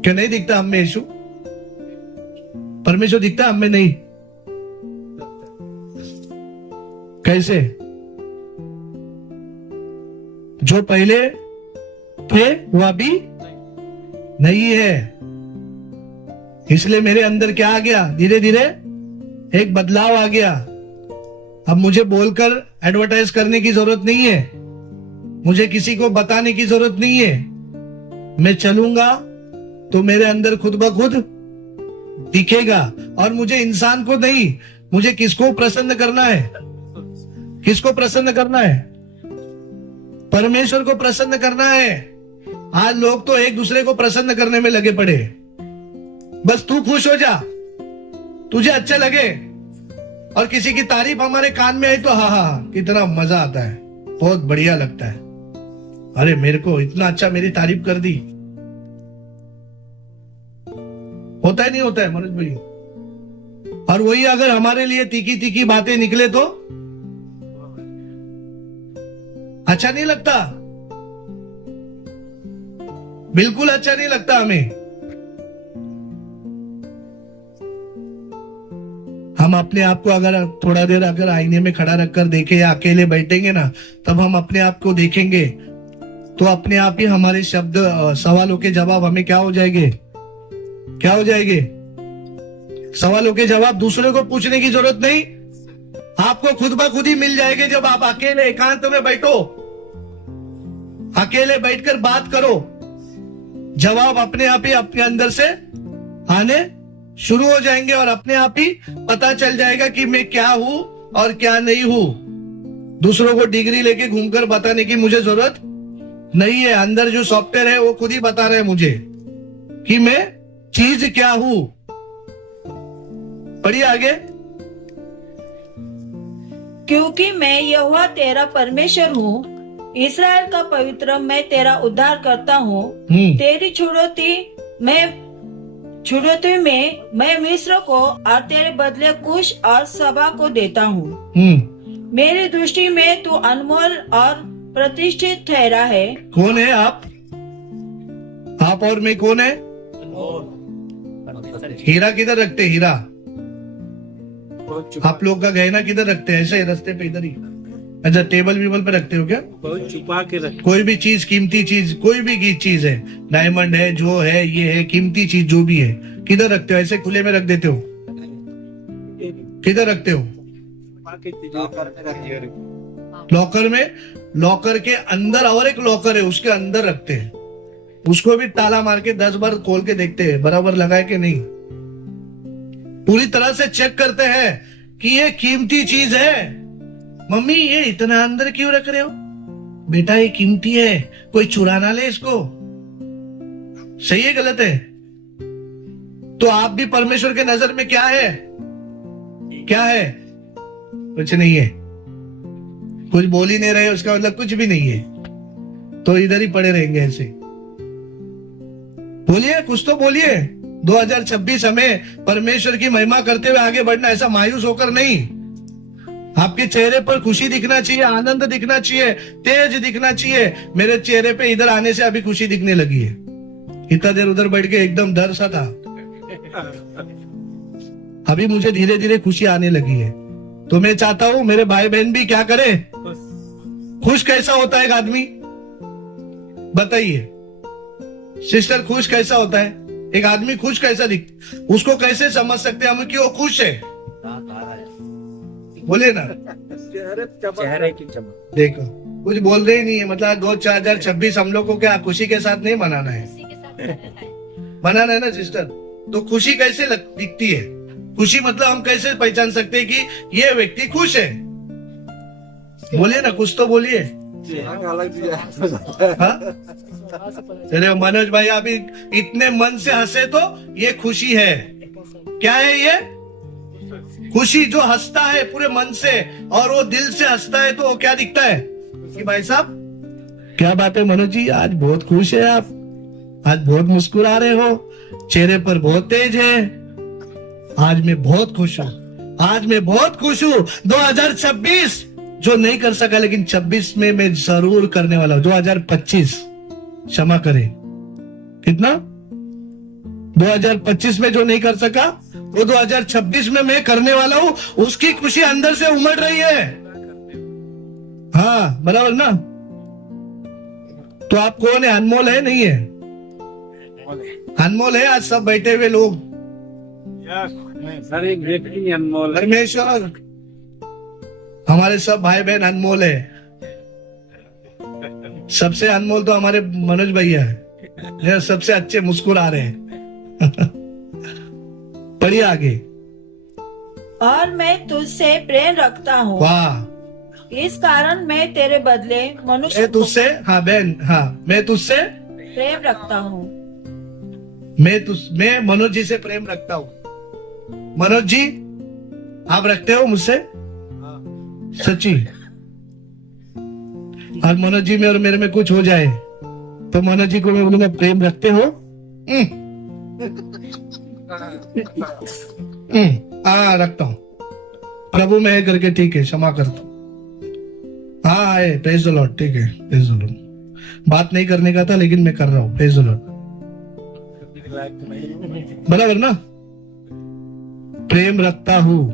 क्या नहीं दिखता हम में यीशु? परमेश्वर दिखता हम में नहीं? कैसे? जो पहले थे वो अभी नहीं है। इसलिए मेरे अंदर क्या आ गया? धीरे धीरे एक बदलाव आ गया। अब मुझे बोलकर एडवर्टाइज करने की जरूरत नहीं है, मुझे किसी को बताने की जरूरत नहीं है। मैं चलूंगा तो मेरे अंदर खुद ब खुद दिखेगा। और मुझे इंसान को नहीं, मुझे किसको प्रसन्न करना है? किसको प्रसन्न करना है? परमेश्वर को प्रसन्न करना है। आज लोग तो एक दूसरे को प्रसन्न करने में लगे पड़े। बस तू खुश हो जा, तुझे अच्छा लगे, और किसी की तारीफ हमारे कान में आई तो हा हा कितना मजा आता है, बहुत बढ़िया लगता है। अरे मेरे को इतना अच्छा मेरी तारीफ कर दी। होता है नहीं होता है मनोज भाई? और वही अगर हमारे लिए तीखी तीखी बातें निकले तो अच्छा नहीं लगता, बिल्कुल अच्छा नहीं लगता हमें। हम अपने आप को अगर थोड़ा देर अगर आईने में खड़ा रखकर देखें या अकेले बैठेंगे ना, तब हम अपने आप को देखेंगे तो अपने आप ही हमारे शब्द, सवालों के जवाब हमें क्या हो जाएंगे? क्या हो जाएंगे? सवालों के जवाब दूसरे को पूछने की जरूरत नहीं, आपको खुद ब खुद ही मिल जाएंगे। जब आप अकेले एकांत में बैठो, अकेले बैठकर बात करो, जवाब अपने आप ही अपने अंदर से आने शुरू हो जाएंगे और अपने आप ही पता चल जाएगा कि मैं क्या हूं और क्या नहीं हूं। दूसरों को डिग्री लेके घूमकर बताने की मुझे जरूरत नहीं है। अंदर जो सॉफ्टवेयर है वो खुद ही बता रहे हैं मुझे कि मैं चीज क्या हूं। पढ़िए आगे। क्योंकि मैं यहोवा तेरा परमेश्वर हूँ, इस्राएल का पवित्र मैं तेरा उद्धार करता हूँ। तेरी छुड़ौती में मैं मिस्र को और तेरे बदले कुश और सबा को देता हूँ। मेरी दृष्टि में तू अनमोल और प्रतिष्ठित ठहरा है। कौन है आप? आप और मैं कौन है? हीरा किधर रखते? हीरा आप लोग का गहना किधर रखते हैं? ऐसे रास्ते पे इधर ही? अच्छा, टेबल वेबल पे रखते हो क्या? बहुत छुपा के रखते। कोई भी चीज, कीमती चीज, कोई भी चीज है, डायमंड है, जो है, ये है, कीमती चीज जो भी है, किधर रखते हो? ऐसे खुले में रख देते हो? किधर रखते हो? लॉकर में। लॉकर के अंदर और एक लॉकर है, उसके अंदर रखते हैं। उसको भी ताला मार के 10 बार खोल के देखते हैं बराबर लगा है कि नहीं। पूरी तरह से चेक करते हैं कि ये कीमती चीज है। मम्मी ये इतना अंदर क्यों रख रहे हो? बेटा ये कीमती है, कोई चुरा ना ले इसको। सही है गलत है? तो आप भी परमेश्वर के नजर में क्या है? क्या है? कुछ नहीं है। कुछ बोल ही नहीं रहे उसका मतलब कुछ भी नहीं है, तो इधर ही पड़े रहेंगे ऐसे। बोलिए, कुछ तो बोलिए। 2026 हमें परमेश्वर की महिमा करते हुए आगे बढ़ना, ऐसा मायूस होकर नहीं। आपके चेहरे पर खुशी दिखना चाहिए, आनंद दिखना चाहिए, तेज दिखना चाहिए। मेरे चेहरे पे इधर आने से अभी खुशी दिखने लगी है। इतना देर उधर बैठ के एकदम डर सा था, अभी मुझे धीरे धीरे खुशी आने लगी है। तो मैं चाहता हूं मेरे भाई बहन भी क्या करे? खुश कैसा होता है एक आदमी? बताइए सिस्टर, खुश कैसा होता है एक आदमी? खुश कैसा दिख, उसको कैसे समझ सकते हैं हम कि वो खुश है? बोले ना, चेहरे की चमक। देखो कुछ बोल रहे ही नहीं है। मतलब 2026 हम लोग को क्या खुशी के साथ नहीं मनाना है? मनाना है ना सिस्टर। तो खुशी कैसे दिखती है? खुशी मतलब हम कैसे पहचान सकते हैं कि ये व्यक्ति खुश है? बोलिए ना, कुछ तो बोलिए। हाँ? चलिए मनोज भाई, अभी इतने मन से हंसे तो ये खुशी है। क्या है ये? खुशी। जो हंसता है पूरे मन से और वो दिल से हंसता है तो वो क्या दिखता है कि भाई साहब क्या बात है मनोज जी, आज बहुत खुश है आप, आज बहुत मुस्कुरा रहे हो, चेहरे पर बहुत तेज है। आज मैं बहुत खुश हूँ, आज मैं बहुत खुश हूँ। 2026 जो नहीं कर सका लेकिन 26 में मैं जरूर करने वाला हूँ। 2025 क्षमा करें, कितना 2025 में जो नहीं कर सका वो 2026 में मैं करने वाला हूँ। उसकी खुशी अंदर से उमड़ रही है। हाँ बराबर ना? तो आप कौन है? अनमोल है नहीं है? अनमोल है आज सब बैठे हुए लोग। सर एक व्यक्ति अनमोल है। परमेश्वर हमारे सब भाई बहन अनमोल है। सबसे अनमोल तो हमारे मनोज भैया है, सबसे अच्छे मुस्कुरा रहे हैं। पढ़िए आगे। और मैं तुझसे प्रेम रखता हूँ, वाह। इस कारण मैं तेरे बदले मनुष्य मैं तुझसे, हाँ बहन, हाँ मैं तुझसे प्रेम रखता हूँ। मैं मनोज जी से प्रेम रखता हूँ। मनोज जी आप रखते हो मुझसे? सच्ची? और मनोज जी में और मेरे में कुछ हो जाए तो मनोज जी को मैं बोलूंगा प्रेम रखते हो? हाँ रखता हूँ। प्रभु में है करके ठीक है, क्षमा करता हूँ। हाँ है, प्रेज द लॉर्ड, ठीक है, प्रेज द लॉर्ड। बात नहीं करने का था लेकिन मैं कर रहा हूँ, प्रेज द लॉर्ड। बराबर ना? प्रेम रखता हूँ।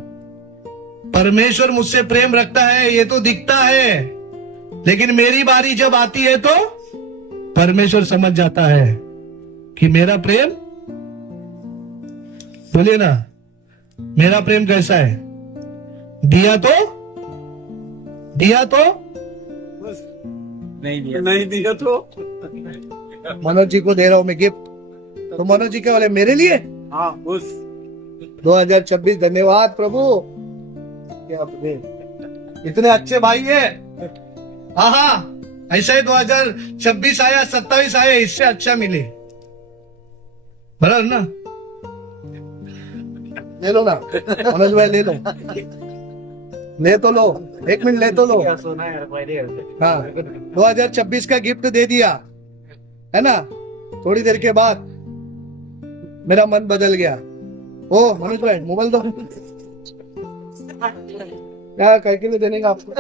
परमेश्वर मुझसे प्रेम रखता है ये तो दिखता है, लेकिन मेरी बारी जब आती है तो परमेश्वर समझ जाता है कि मेरा प्रेम, बोलिए ना, मेरा प्रेम कैसा है। दिया तो नहीं दिया तो मनोज जी को दे रहा हूं मैं गिफ्ट। तो मनोज जी क्या बोले मेरे लिए? हाँ उस 2026 धन्यवाद प्रभु, क्या इतने अच्छे भाई है। हाँ हाँ ऐसा ही 2026 आया, 27 आया, इससे अच्छा मिले। बराबर ना? ले लो ना मनोज भाई, ले लो, ले तो लो, 1 मिनट ले तो लो। हाँ 2026 का गिफ्ट दे दिया है ना। थोड़ी देर के बाद मेरा मन बदल गया। ओ मनोज भाई मोबाइल दो। क्या कह के लिए देने का आपको?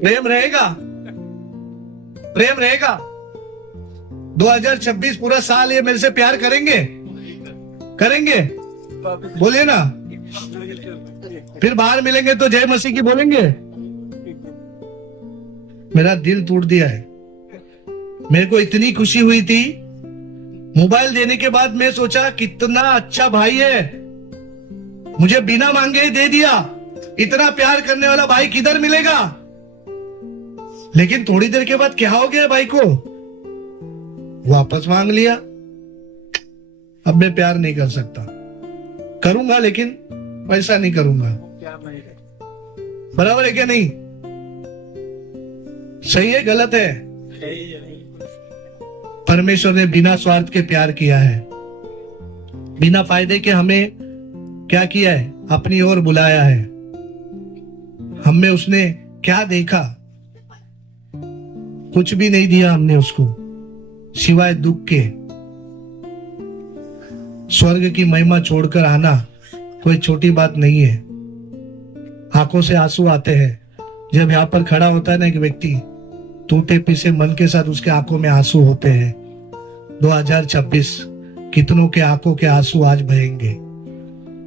प्रेम रहेगा, प्रेम रहेगा। 2026 पूरा साल ये मेरे से प्यार करेंगे, करेंगे? बोलिए ना। फिर बाहर मिलेंगे तो जय मसीह की बोलेंगे। मेरा दिल टूट दिया है। मेरे को इतनी खुशी हुई थी मोबाइल देने के बाद। मैं सोचा कितना अच्छा भाई है, मुझे बिना मांगे ही दे दिया। इतना प्यार करने वाला भाई किधर मिलेगा? लेकिन थोड़ी देर के बाद क्या हो गया भाई को? वापस मांग लिया। अब मैं प्यार नहीं कर सकता, करूंगा लेकिन वैसा नहीं करूंगा। बराबर है क्या नहीं? सही है गलत है? परमेश्वर ने बिना स्वार्थ के प्यार किया है, बिना फायदे के हमें क्या किया है? अपनी ओर बुलाया है। हमें उसने क्या देखा? कुछ भी नहीं दिया हमने उसको सिवाय दुख के। स्वर्ग की महिमा छोड़कर आना कोई छोटी बात नहीं है। आंखों से आंसू आते हैं जब यहाँ पर खड़ा होता है ना एक व्यक्ति, टूटे पीसे मन के साथ उसके आंखों में आंसू होते हैं। 2026 कितनों के आंखों के आंसू आज बहेंगे।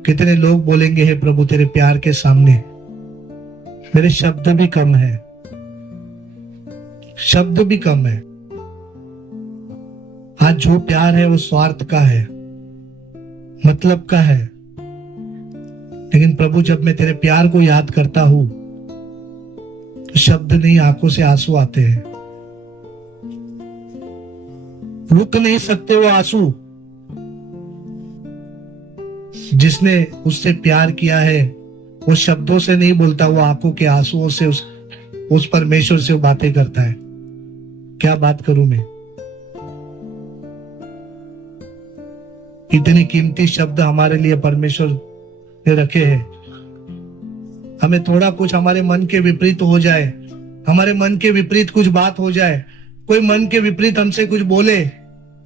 कितने लोग बोलेंगे हे प्रभु तेरे प्यार के सामने मेरे शब्द भी कम है, शब्द भी कम है। आज जो प्यार है वो स्वार्थ का है, मतलब का है। लेकिन प्रभु जब मैं तेरे प्यार को याद करता हूं शब्द नहीं, आंखों से आंसू आते हैं, रुक नहीं सकते वो आंसू। जिसने उससे प्यार किया है वो शब्दों से नहीं बोलता, वो आंखों के आंसुओं से उस परमेश्वर से वो बातें करता है। क्या बात करूं मैं, इतने कीमती शब्द हमारे लिए परमेश्वर ने रखे हैं। हमें थोड़ा कुछ हमारे मन के विपरीत हो जाए, हमारे मन के विपरीत कुछ बात हो जाए, कोई मन के विपरीत हमसे कुछ बोले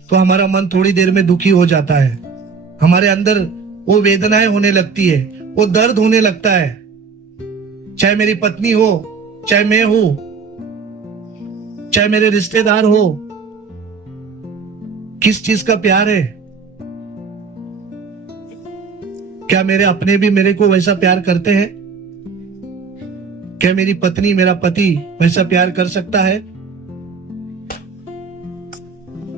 तो हमारा मन थोड़ी देर में दुखी हो जाता है। हमारे अंदर वो वेदनाएं होने लगती है, वो दर्द होने लगता है। चाहे मेरी पत्नी हो, चाहे मैं हूं, चाहे मेरे रिश्तेदार हो, किस चीज का प्यार है? क्या मेरे अपने भी मेरे को वैसा प्यार करते हैं? क्या मेरी पत्नी, मेरा पति वैसा प्यार कर सकता है?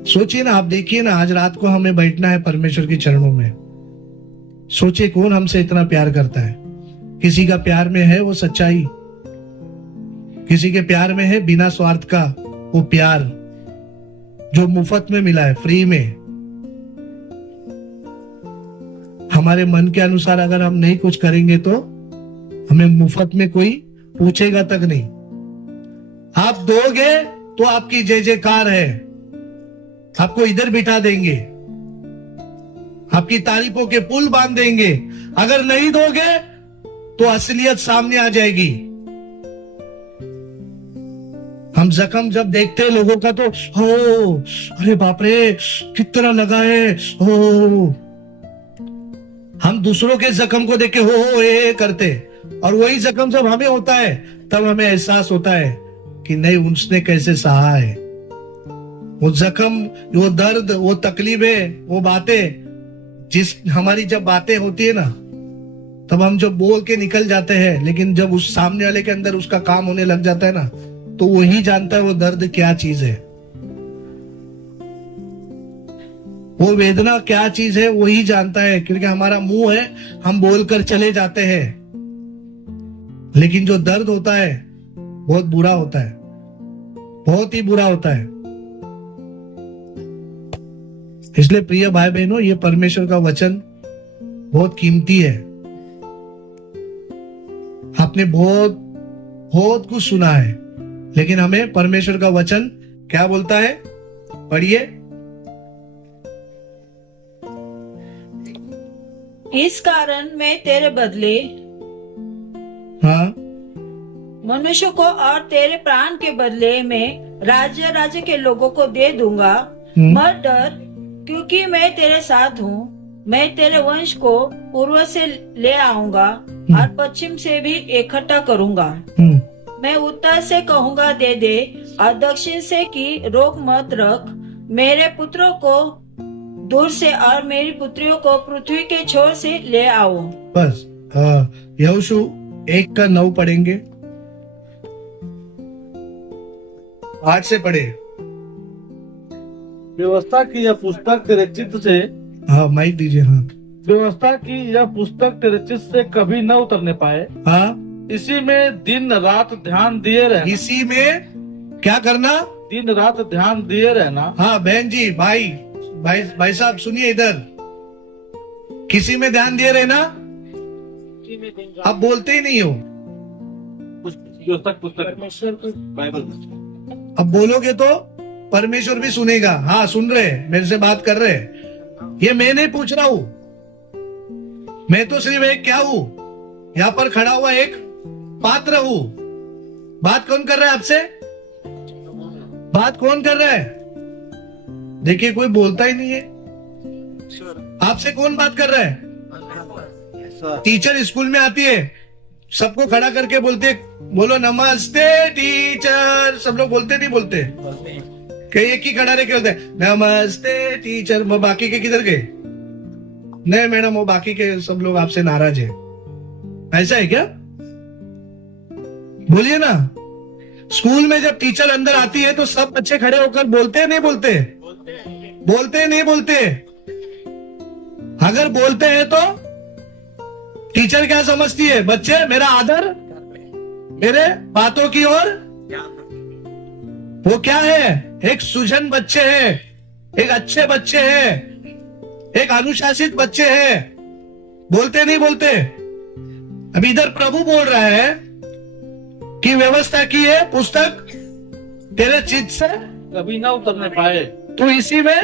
सोचिए ना, आप देखिए ना, आज रात को हमें बैठना है परमेश्वर के चरणों में। सोचिए कौन हमसे इतना प्यार करता है। किसी का प्यार में है वो सच्चाई, किसी के प्यार में है बिना स्वार्थ का वो प्यार जो मुफ्त में मिला है, फ्री में। हमारे मन के अनुसार अगर हम नहीं कुछ करेंगे तो हमें मुफ्त में कोई पूछेगा तक नहीं। आप दोगे तो आपकी जय जयकार है, आपको इधर बिठा देंगे, आपकी तारीफों के पुल बांध देंगे। अगर नहीं दोगे तो असलियत सामने आ जाएगी। हम जख्म जब देखते हैं लोगों का तो हो, अरे बाप रे कितना लगा है, हो। हम दूसरों के जख्म को देख के हो ए करते, और वही जख्म जब हमें होता है तब हमें एहसास होता है कि नहीं, उसने कैसे सहा है। वो जख्म, वो दर्द, वो तकलीफें, वो बातें, जिस हमारी जब बातें होती है ना तब हम जब बोल के निकल जाते हैं, लेकिन जब उस सामने वाले के अंदर उसका काम होने लग जाता है ना तो वही जानता है वो दर्द क्या चीज है, वो वेदना क्या चीज है, वही जानता है। क्योंकि हमारा मुंह है, हम बोलकर चले जाते हैं, लेकिन जो दर्द होता है बहुत बुरा होता है, बहुत ही बुरा होता है। इसलिए प्रिय भाई बहनों, ये परमेश्वर का वचन बहुत कीमती है। आपने बहुत बहुत कुछ सुना है, लेकिन हमें परमेश्वर का वचन क्या बोलता है? पढ़िए। इस कारण मैं तेरे बदले हाँ, मनुष्य को और तेरे प्राण के बदले में राज्य के लोगों को दे दूंगा। मत डर, क्योंकि मैं तेरे साथ हूँ। मैं तेरे वंश को पूर्व से ले आऊंगा और पश्चिम से भी इकट्ठा करूंगा। मैं उत्तर से कहूंगा दे दे, और दक्षिण से कि रोक मत रख। मेरे पुत्रों को दूर से और मेरी पुत्रियों को पृथ्वी के छोर से ले आओ। बस यहोशू 1:9 पढ़ेंगे, 8 से पढ़े। व्यवस्था की यह पुस्तक तेरे चित्त से, हाँ माइक दीजिए। हाँ, व्यवस्था की यह पुस्तक तेरे चित्त से कभी न उतरने पाए। हाँ, इसी में दिन रात ध्यान दिए रहना। इसी में क्या करना? दिन रात ध्यान दिए रहना। हाँ बहन जी, भाई साहब सुनिए इधर। किसी में ध्यान दिए रहना? आप बोलते ही नहीं हो। पुस्तक बाइबल। अब बोलोगे तो परमेश्वर भी सुनेगा। हाँ सुन रहे, मेरे से बात कर रहे। ये मैं नहीं पूछ रहा हूँ, मैं तो सिर्फ एक क्या हूँ, यहाँ पर खड़ा हुआ एक पात्र हूँ। बात कौन कर रहा है आपसे? बात कौन कर रहा है? देखिए कोई बोलता ही नहीं है। आपसे कौन बात कर रहा है? टीचर स्कूल में आती है, सबको खड़ा करके बोलते, बोलो नमस्ते टीचर। सब लोग बोलते नहीं बोलते? कई एक ही खड़ा रह के बोलते नमस्ते टीचर। वो बाकी के किधर गए? नहीं मैडम, वो बाकी के सब लोग आपसे नाराज है। ऐसा है क्या? बोलिए ना। स्कूल में जब टीचर अंदर आती है तो सब बच्चे खड़े होकर बोलते हैं नहीं बोलते? बोलते नहीं बोलते? अगर बोलते हैं तो टीचर क्या समझती है? बच्चे मेरा आदर मेरे बातों की ओर वो क्या है? एक सुजन बच्चे हैं, एक अच्छे बच्चे हैं, एक अनुशासित बच्चे हैं। बोलते नहीं बोलते। अब इधर प्रभु बोल रहा है कि व्यवस्था की है पुस्तक तेरे चित्त से कभी ना उतरने पाए, तू इसी में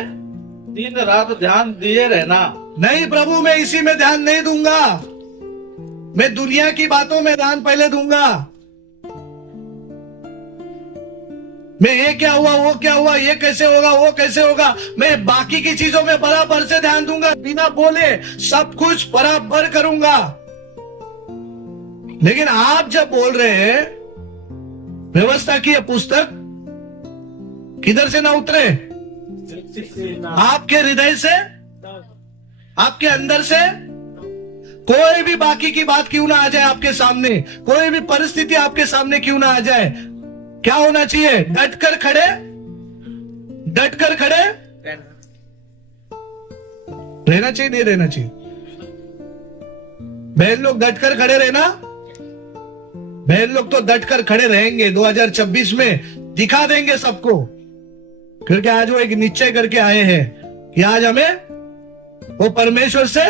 दिन रात ध्यान दिए रहना। नहीं प्रभु, मैं इसी में ध्यान नहीं दूंगा। मैं दुनिया की बातों में ध्यान पहले दूंगा। मैं ये क्या हुआ, वो क्या हुआ, ये कैसे होगा, वो कैसे होगा, मैं बाकी की चीजों में बराबर से ध्यान दूंगा। बिना बोले सब कुछ बराबर करूंगा। लेकिन आप जब बोल रहे हैं व्यवस्था की है पुस्तक किधर से ना उतरे? आपके हृदय से, आपके अंदर से। कोई भी बाकी की बात क्यों ना आ जाए आपके सामने, कोई भी परिस्थिति आपके सामने क्यों ना आ जाए, क्या होना चाहिए? डट कर खड़े, डट कर खड़े रहना चाहिए। नहीं रहना चाहिए? बहन लोग डट कर खड़े रहना। बहन लोग तो डट कर खड़े रहेंगे। 2026 में दिखा देंगे सबको, क्योंकि आज वो एक निश्चय करके आए हैं कि आज हमें वो परमेश्वर से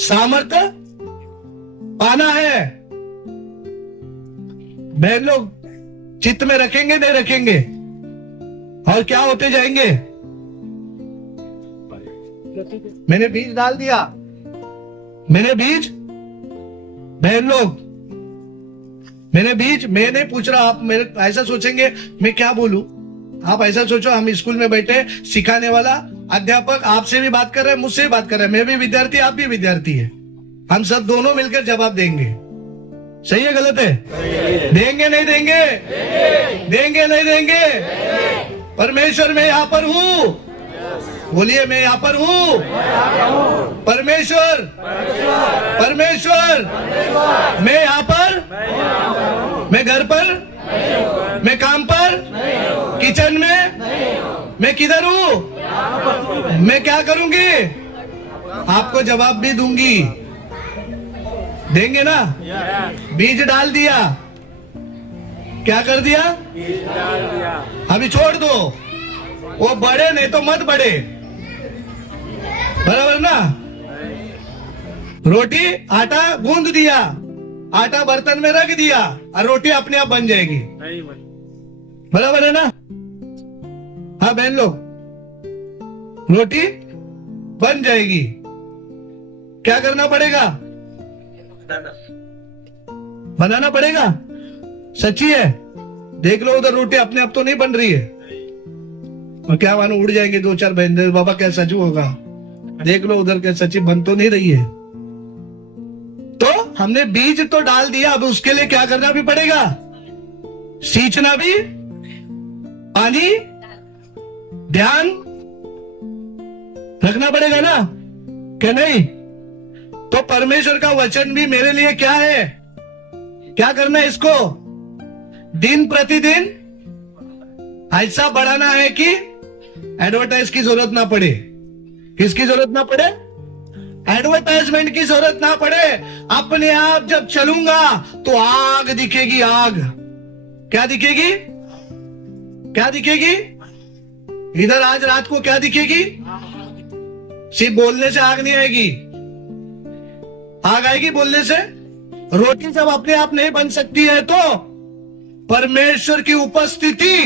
सामर्थ्य पाना है। बहन लोग चित्त में रखेंगे, नहीं रखेंगे? और क्या होते जाएंगे? मैंने बीज डाल दिया, मैंने बीज, बहन लोग मैंने बीज, मैं नहीं पूछ रहा, आप मेरे ऐसा सोचेंगे मैं क्या बोलूं। आप ऐसा सोचो, हम स्कूल में बैठे, सिखाने वाला अध्यापक आपसे भी बात कर रहे हैं, मुझसे भी बात कर रहे हैं, मैं भी विद्यार्थी, आप भी विद्यार्थी है, हम सब दोनों मिलकर जवाब देंगे। सही है गलत है? देंगे नहीं देंगे? देंगे नहीं देंगे? परमेश्वर मैं यहाँ पर हूँ, बोलिए मैं यहाँ पर हूँ। परमेश्वर, परमेश्वर मैं यहाँ पर, मैं घर पर, मैं काम पर, किचन में, मैं किधर हूँ, मैं क्या करूंगी? आपको जवाब भी दूंगी। देंगे ना? बीज डाल दिया, क्या कर दिया? अभी छोड़ दो, वो बढ़े नहीं तो मत बढ़े, बराबर ना? रोटी आटा गूंद दिया, आटा बर्तन में रख दिया और रोटी अपने आप बन जाएगी, बराबर है ना? हाँ बहन लोग, रोटी बन जाएगी। क्या करना पड़ेगा? बनाना पड़ेगा। सच्ची है? देख लो उधर रोटी अपने आप तो नहीं बन रही है। और क्या मानो उड़ जाएंगे दो चार बहन, बाबा क्या सच होगा? देख लो उधर क्या सच्ची बन तो नहीं रही है। तो हमने बीज तो डाल दिया, अब उसके लिए क्या करना भी पड़ेगा? सींचना भी, पानी, ध्यान रखना पड़ेगा ना, क्या नहीं? तो परमेश्वर का वचन भी मेरे लिए क्या है? क्या करना है इसको? दिन प्रतिदिन ऐसा बढ़ाना है कि एडवर्टाइज की जरूरत ना पड़े। किसकी जरूरत ना पड़े? एडवर्टाइजमेंट की जरूरत ना पड़े। अपने आप जब चलूंगा तो आग दिखेगी, आग। क्या दिखेगी? क्या दिखेगी? इधर आज रात को क्या दिखेगी? सिर्फ बोलने से आग नहीं आएगी, आग आएगी बोलने से। रोटी जब अपने आप नहीं बन सकती है तो परमेश्वर की उपस्थिति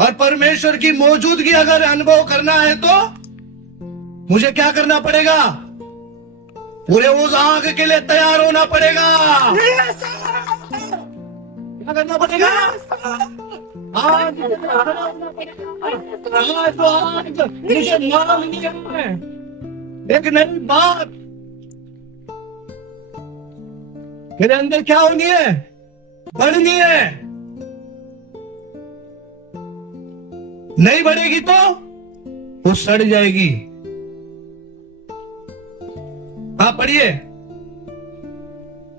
और परमेश्वर की मौजूदगी अगर अनुभव करना है तो मुझे क्या करना पड़ेगा? पूरे उस आग के लिए तैयार होना पड़ेगा। क्या करना पड़ेगा? आज मुझे मालूम नहीं है, एक नई बात मेरे अंदर क्या होनी है? बढ़नी है। नहीं बढ़ेगी तो वो सड़ जाएगी। हाँ पढ़िए।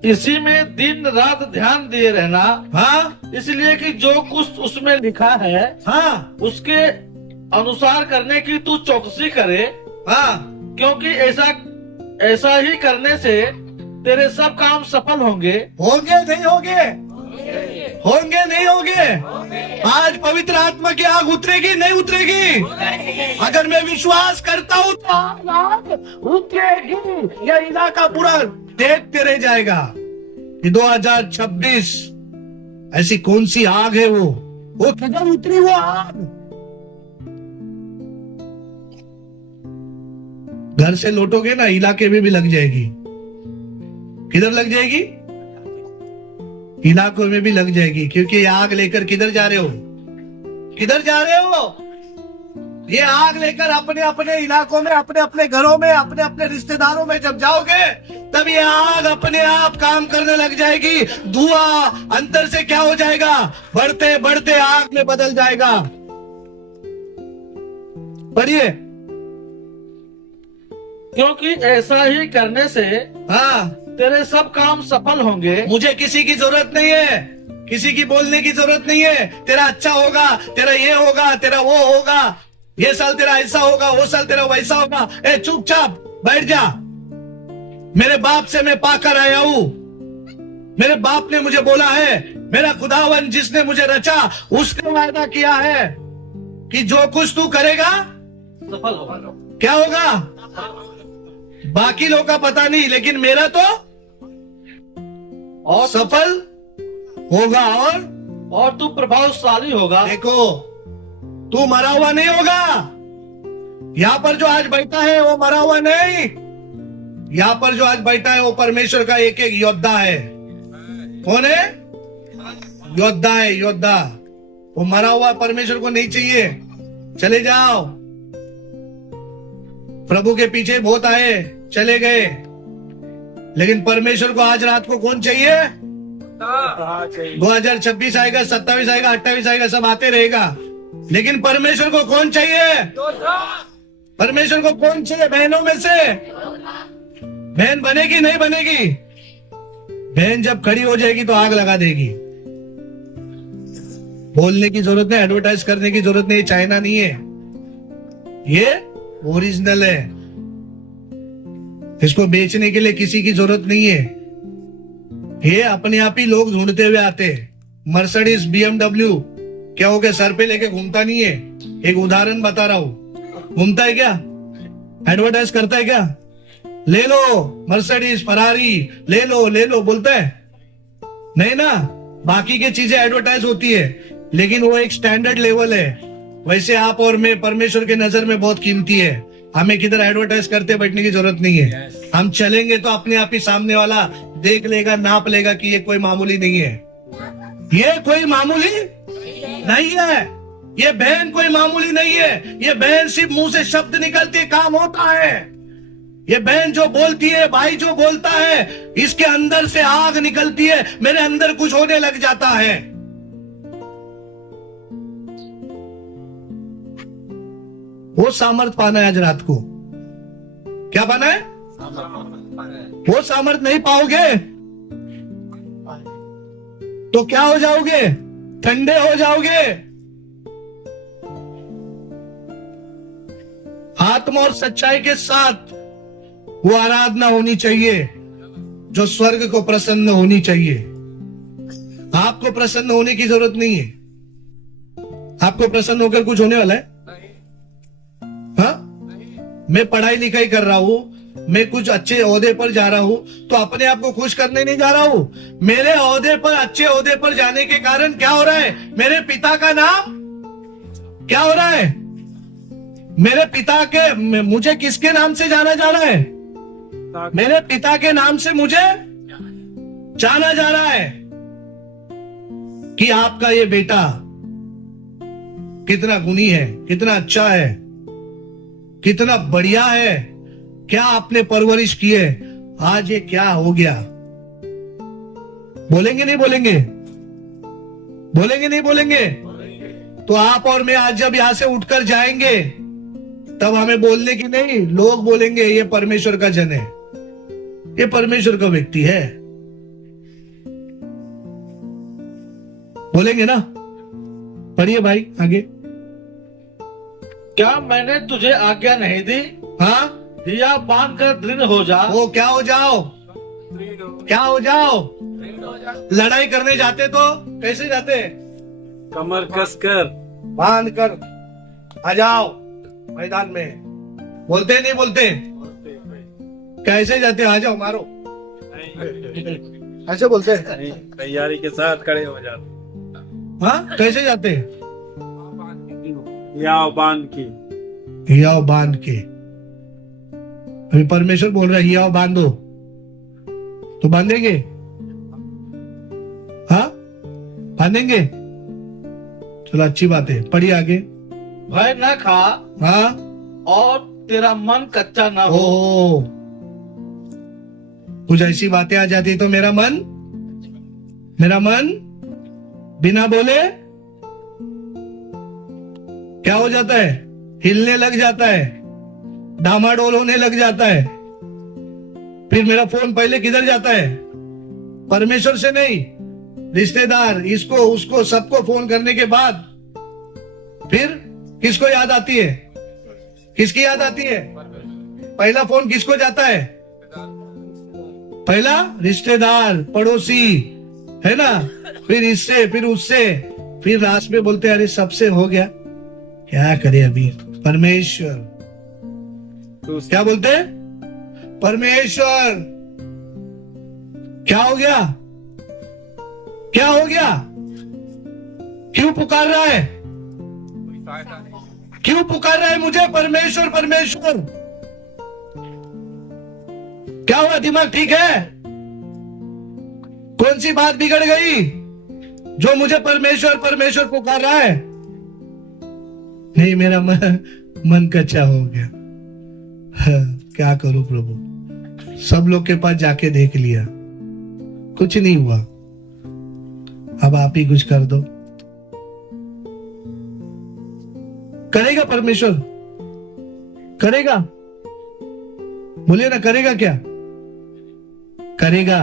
इसी में दिन रात ध्यान दिए रहना। हाँ, इसलिए कि जो कुछ उसमें लिखा है, हाँ, उसके अनुसार करने की तू चौकसी करे। हाँ, क्योंकि ऐसा ही करने से तेरे सब काम सफल होंगे। होंगे नहीं होंगे? होंगे नहीं होंगे? आज पवित्र आत्मा की आग उतरेगी नहीं उतरेगी? अगर मैं विश्वास करता हूं तो आग उतरेगी। यह इलाका पूरा देखते रह जाएगा कि 2026 ऐसी कौन सी आग है वो किधर उतरी वो आग? घर से लौटोगे ना, इलाके में भी लग जाएगी। किधर लग जाएगी? इलाकों में भी लग जाएगी, क्योंकि ये आग लेकर किधर जा रहे हो? किधर जा रहे हो? ये आग लेकर अपने अपने इलाकों में, अपने अपने घरों में, अपने अपने रिश्तेदारों में जब जाओगे, तब ये आग अपने आप काम करने लग जाएगी। धुआं अंदर से क्या हो जाएगा? बढ़ते बढ़ते आग में बदल जाएगा। पढ़िए। क्योंकि ऐसा ही करने से हाँ, तेरे सब काम सफल होंगे। मुझे किसी की जरूरत नहीं है, किसी की बोलने की जरूरत नहीं है। तेरा अच्छा होगा, तेरा ये होगा, तेरा वो होगा, ये साल तेरा ऐसा होगा, वो साल तेरा वैसा होगा। ए चुपचाप बैठ जा। मेरे बाप से मैं पाकर आया हूं। मेरे बाप ने मुझे बोला है, मेरा खुदावन जिसने मुझे रचा उसने वायदा किया है कि जो कुछ तू करेगा सफल होगा। क्या होगा? बाकी लोग का पता नहीं, लेकिन मेरा तो और सफल होगा। और तू प्रभावशाली होगा। देखो, तू मरा हुआ नहीं होगा। यहाँ पर जो आज बैठा है वो मरा हुआ नहीं। यहाँ पर जो आज बैठा है वो परमेश्वर का एक एक योद्धा है। कौन है? योद्धा है, योद्धा। वो मरा हुआ परमेश्वर को नहीं चाहिए। चले जाओ। प्रभु के पीछे बहुत आए, चले गए, लेकिन परमेश्वर को आज रात को कौन चाहिए? 2026 आएगा, 27 आएगा, 28 आएगा, सब आते रहेगा, लेकिन परमेश्वर को कौन चाहिए? परमेश्वर को कौन चाहिए? बहनों में से बहन बनेगी नहीं बनेगी? बहन जब खड़ी हो जाएगी तो आग लगा देगी। बोलने की जरूरत नहीं, एडवर्टाइज करने की जरूरत नहीं। चाइना नहीं है, ये ओरिजिनल है। इसको बेचने के लिए किसी की जरूरत नहीं है। ये अपने आप ही लोग ढूंढते हुए आते हैं। मर्सिडीज, BMW क्या हो गया? सर पे लेके घूमता नहीं है। एक उदाहरण बता रहा हूं। घूमता है क्या? एडवर्टाइज करता है क्या? ले लो मर्सिडीज, फरारी, ले लो बोलता है? नहीं ना। बाकी की चीजें एडवर्टाइज होती है, लेकिन वो एक स्टैंडर्ड लेवल है। वैसे आप और मैं परमेश्वर के नजर में बहुत कीमती है। हमें किधर एडवर्टाइज करते बैठने की जरूरत नहीं है। हम चलेंगे तो अपने आप ही सामने वाला देख लेगा, नाप लेगा कि ये कोई मामूली नहीं है। ये कोई मामूली नहीं है। ये बहन कोई मामूली नहीं है। ये बहन सिर्फ मुंह से शब्द निकलते काम होता है। ये बहन जो बोलती है, भाई जो बोलता है, इसके अंदर से आग निकलती है। मेरे अंदर कुछ होने लग जाता है। वो सामर्थ पाना है आज रात को। क्या पाना है? वो सामर्थ नहीं पाओगे तो क्या हो जाओगे? ठंडे हो जाओगे। आत्मा और सच्चाई के साथ वो आराधना होनी चाहिए जो स्वर्ग को प्रसन्न होनी चाहिए। आपको प्रसन्न होने की जरूरत नहीं है। आपको प्रसन्न होकर कुछ होने वाला है? हाँ? मैं पढ़ाई लिखाई कर रहा हूं, मैं कुछ अच्छे ओहदे पर जा रहा हूं, तो अपने आप को खुश करने नहीं जा रहा हूं। मेरे ओहदे पर, अच्छे ओहदे पर जाने के कारण क्या हो रहा है? मेरे पिता का नाम क्या हो रहा है? मेरे पिता के, मुझे किसके नाम से जाना जा रहा है? मेरे पिता के नाम से मुझे जाना जा रहा है कि आपका ये बेटा कितना गुणी है, कितना अच्छा है, कितना बढ़िया है, क्या आपने परवरिश की है। आज ये क्या हो गया? बोलेंगे नहीं बोलेंगे? बोलेंगे नहीं बोलेंगे? तो आप और मैं आज जब यहां से उठकर जाएंगे तब हमें बोलने की नहीं, लोग बोलेंगे ये परमेश्वर का जन है, ये परमेश्वर का व्यक्ति है। बोलेंगे ना? पढ़िए भाई आगे। क्या मैंने तुझे आज्ञा नहीं दी? हाँ, या बांध कर दृढ़ हो जा। वो क्या हो जाओ? क्या हो जाओ? लड़ाई करने जाते तो कैसे जाते? कमर कसकर बांध कर आ जाओ मैदान में। बोलते नहीं बोलते? कैसे जाते? आ जाओ मारो, ऐसे बोलते हैं? नहीं, तैयारी के साथ खड़े हो जाते। हाँ, कैसे जाते? या बांध की हियाव बांध के। अभी परमेश्वर बोल रहा है हियाव बांधो, तो बांधेंगे? हाँ, बांधेंगे। चलो अच्छी बात है, पढ़िए आगे। भय न खा हाँ, और तेरा मन कच्चा न हो। ओ, कुछ ऐसी बातें आ जाती तो मेरा मन बिना बोले क्या हो जाता है? हिलने लग जाता है, डामाडोल होने लग जाता है। फिर मेरा फोन पहले किधर जाता है? परमेश्वर से नहीं, रिश्तेदार, इसको उसको सबको फोन करने के बाद फिर किसको याद आती है? किसकी याद आती है? पहला फोन किसको जाता है? पहला रिश्तेदार, पड़ोसी, है ना? फिर इससे, फिर उससे, फिर लास्ट में बोलते हैं अरे सबसे हो गया, क्या करे अभी? परमेश्वर। क्या बोलते हैं? परमेश्वर। क्या हो गया? क्या हो गया? क्यों पुकार रहा है? क्यों पुकार रहा है मुझे? परमेश्वर परमेश्वर। क्या हुआ? दिमाग ठीक है? कौन सी बात बिगड़ गई जो मुझे परमेश्वर परमेश्वर पुकार रहा है? नहीं, मेरा मन कच्चा हो गया। हाँ, क्या करूं प्रभु? सब लोग के पास जाके देख लिया, कुछ नहीं हुआ। अब आप ही कुछ कर दो। करेगा परमेश्वर? करेगा? बोलिए ना, करेगा क्या? करेगा,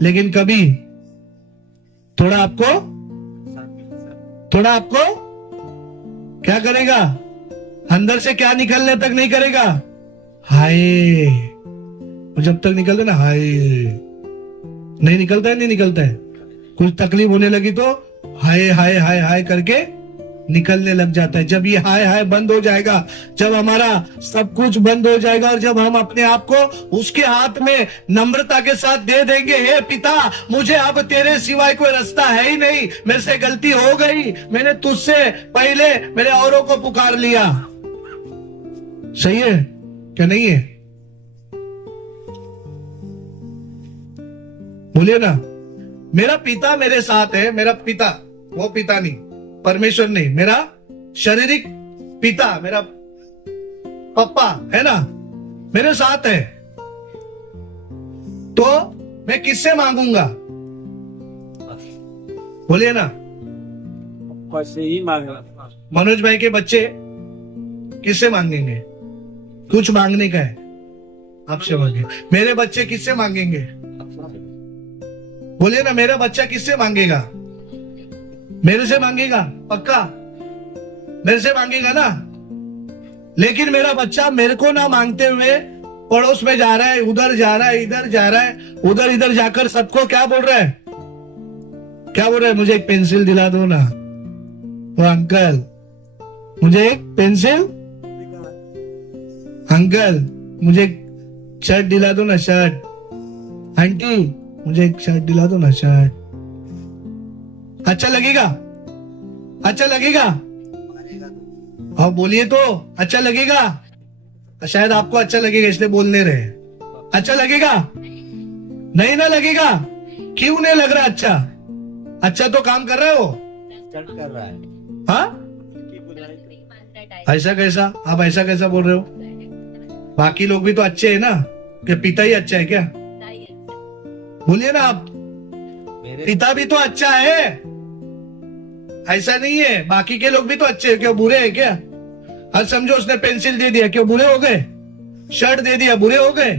लेकिन कभी थोड़ा आपको क्या करेगा? अंदर से क्या निकलने तक नहीं करेगा? हाय। जब तक निकलता ना, हाय नहीं निकलता है, नहीं निकलता है। कुछ तकलीफ होने लगी तो हाय हाय हाय हाय करके निकलने लग जाता है। जब ये हाय हाय बंद हो जाएगा, जब हमारा सब कुछ बंद हो जाएगा और जब हम अपने आप को उसके हाथ में नम्रता के साथ दे देंगे, हे पिता, मुझे अब तेरे सिवाय कोई रास्ता है ही नहीं, मेरे से गलती हो गई, मैंने तुझसे पहले मेरे औरों को पुकार लिया। सही है क्या? नहीं है? बोलिए ना, मेरा पिता मेरे साथ है। मेरा पिता, वो पिता नहीं, परमेश्वर नहीं, मेरा शारीरिक पिता, मेरा पप्पा है ना, मेरे साथ है। तो मैं किससे मांगूंगा? बोलिए ना। से ही मांगना। मनोज भाई के बच्चे किससे मांगेंगे? कुछ मांगने का है, आपसे मांगे। मेरे बच्चे किससे मांगेंगे? बोलिए ना, मेरा बच्चा किससे मांगेगा? मेरे से मांगेगा, पक्का मेरे से मांगेगा ना। लेकिन मेरा बच्चा मेरे को ना मांगते हुए पड़ोस में जा रहा है, उधर जा रहा है, इधर जा रहा है, उधर इधर जाकर सबको क्या बोल रहा है? क्या बोल रहा है? मुझे एक पेंसिल दिला दो ना। वो अंकल, मुझे एक पेंसिल, अंकल मुझे एक शर्ट दिला दो ना, शर्ट, आंटी मुझे एक शर्ट दिला दो ना, शर्ट। अच्छा लगेगा? अच्छा लगेगा? और बोलिए तो, अच्छा लगेगा? शायद आपको अच्छा लगेगा इसलिए बोलने रहे। अच्छा लगेगा? नहीं ना लगेगा? क्यों नहीं लग रहा अच्छा? अच्छा तो काम कर रहे हो? कर रहा है। हाँ, ऐसा कैसा? आप ऐसा कैसा बोल रहे हो? बाकी लोग भी तो अच्छे हैं ना, कि पिता ही अच्छा है क्या? बोलिए ना आप, पिता भी तो अच्छा है, ऐसा नहीं है। बाकी के लोग भी तो अच्छे हैं, क्यों बुरे हैं क्या? आज समझो उसने पेंसिल दे दिया, क्यों बुरे हो गए? शर्ट दे दिया, बुरे हो गए?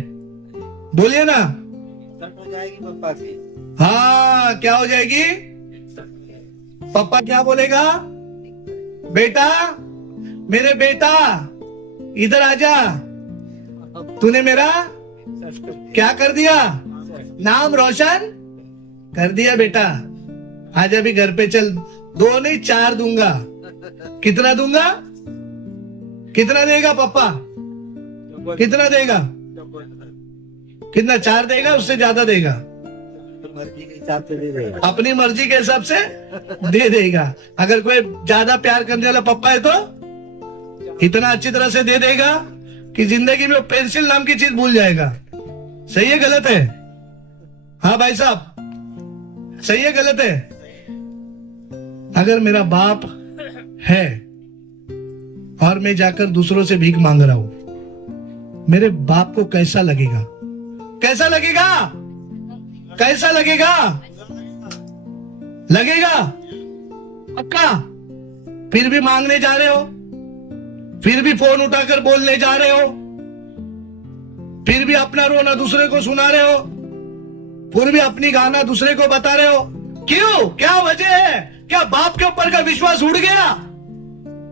बोलिए ना। हो जाएगी पापा की। हाँ, क्या हो जाएगी? पापा क्या बोलेगा? बेटा, मेरे बेटा इधर आजा, तूने मेरा क्या कर दिया? नाम रोशन कर दिया बेटा। आज अभी घर पे चल, 2 नहीं 4 दूंगा। कितना दूंगा? कितना देगा पापा? कितना देगा? कितना? 4 देगा? उससे ज्यादा देगा? मर्जी के हिसाब से दे देगा। अपनी मर्जी के हिसाब से दे देगा। अगर कोई ज्यादा प्यार करने वाला पापा है तो इतना अच्छी तरह से दे देगा कि जिंदगी में वो पेंसिल नाम की चीज भूल जाएगा। सही है गलत है? हाँ भाई साहब, सही है गलत है? अगर मेरा बाप है और मैं जाकर दूसरों से भीख मांग रहा हूं, मेरे बाप को कैसा लगेगा? कैसा लगेगा? कैसा लगेगा? लगेगा पक्का? फिर भी मांगने जा रहे हो, फिर भी फोन उठाकर बोलने जा रहे हो, फिर भी अपना रोना दूसरे को सुना रहे हो, फिर भी अपनी गाना दूसरे को बता रहे हो। क्यों? क्या वजह है? क्या बाप के ऊपर का विश्वास उड़ गया?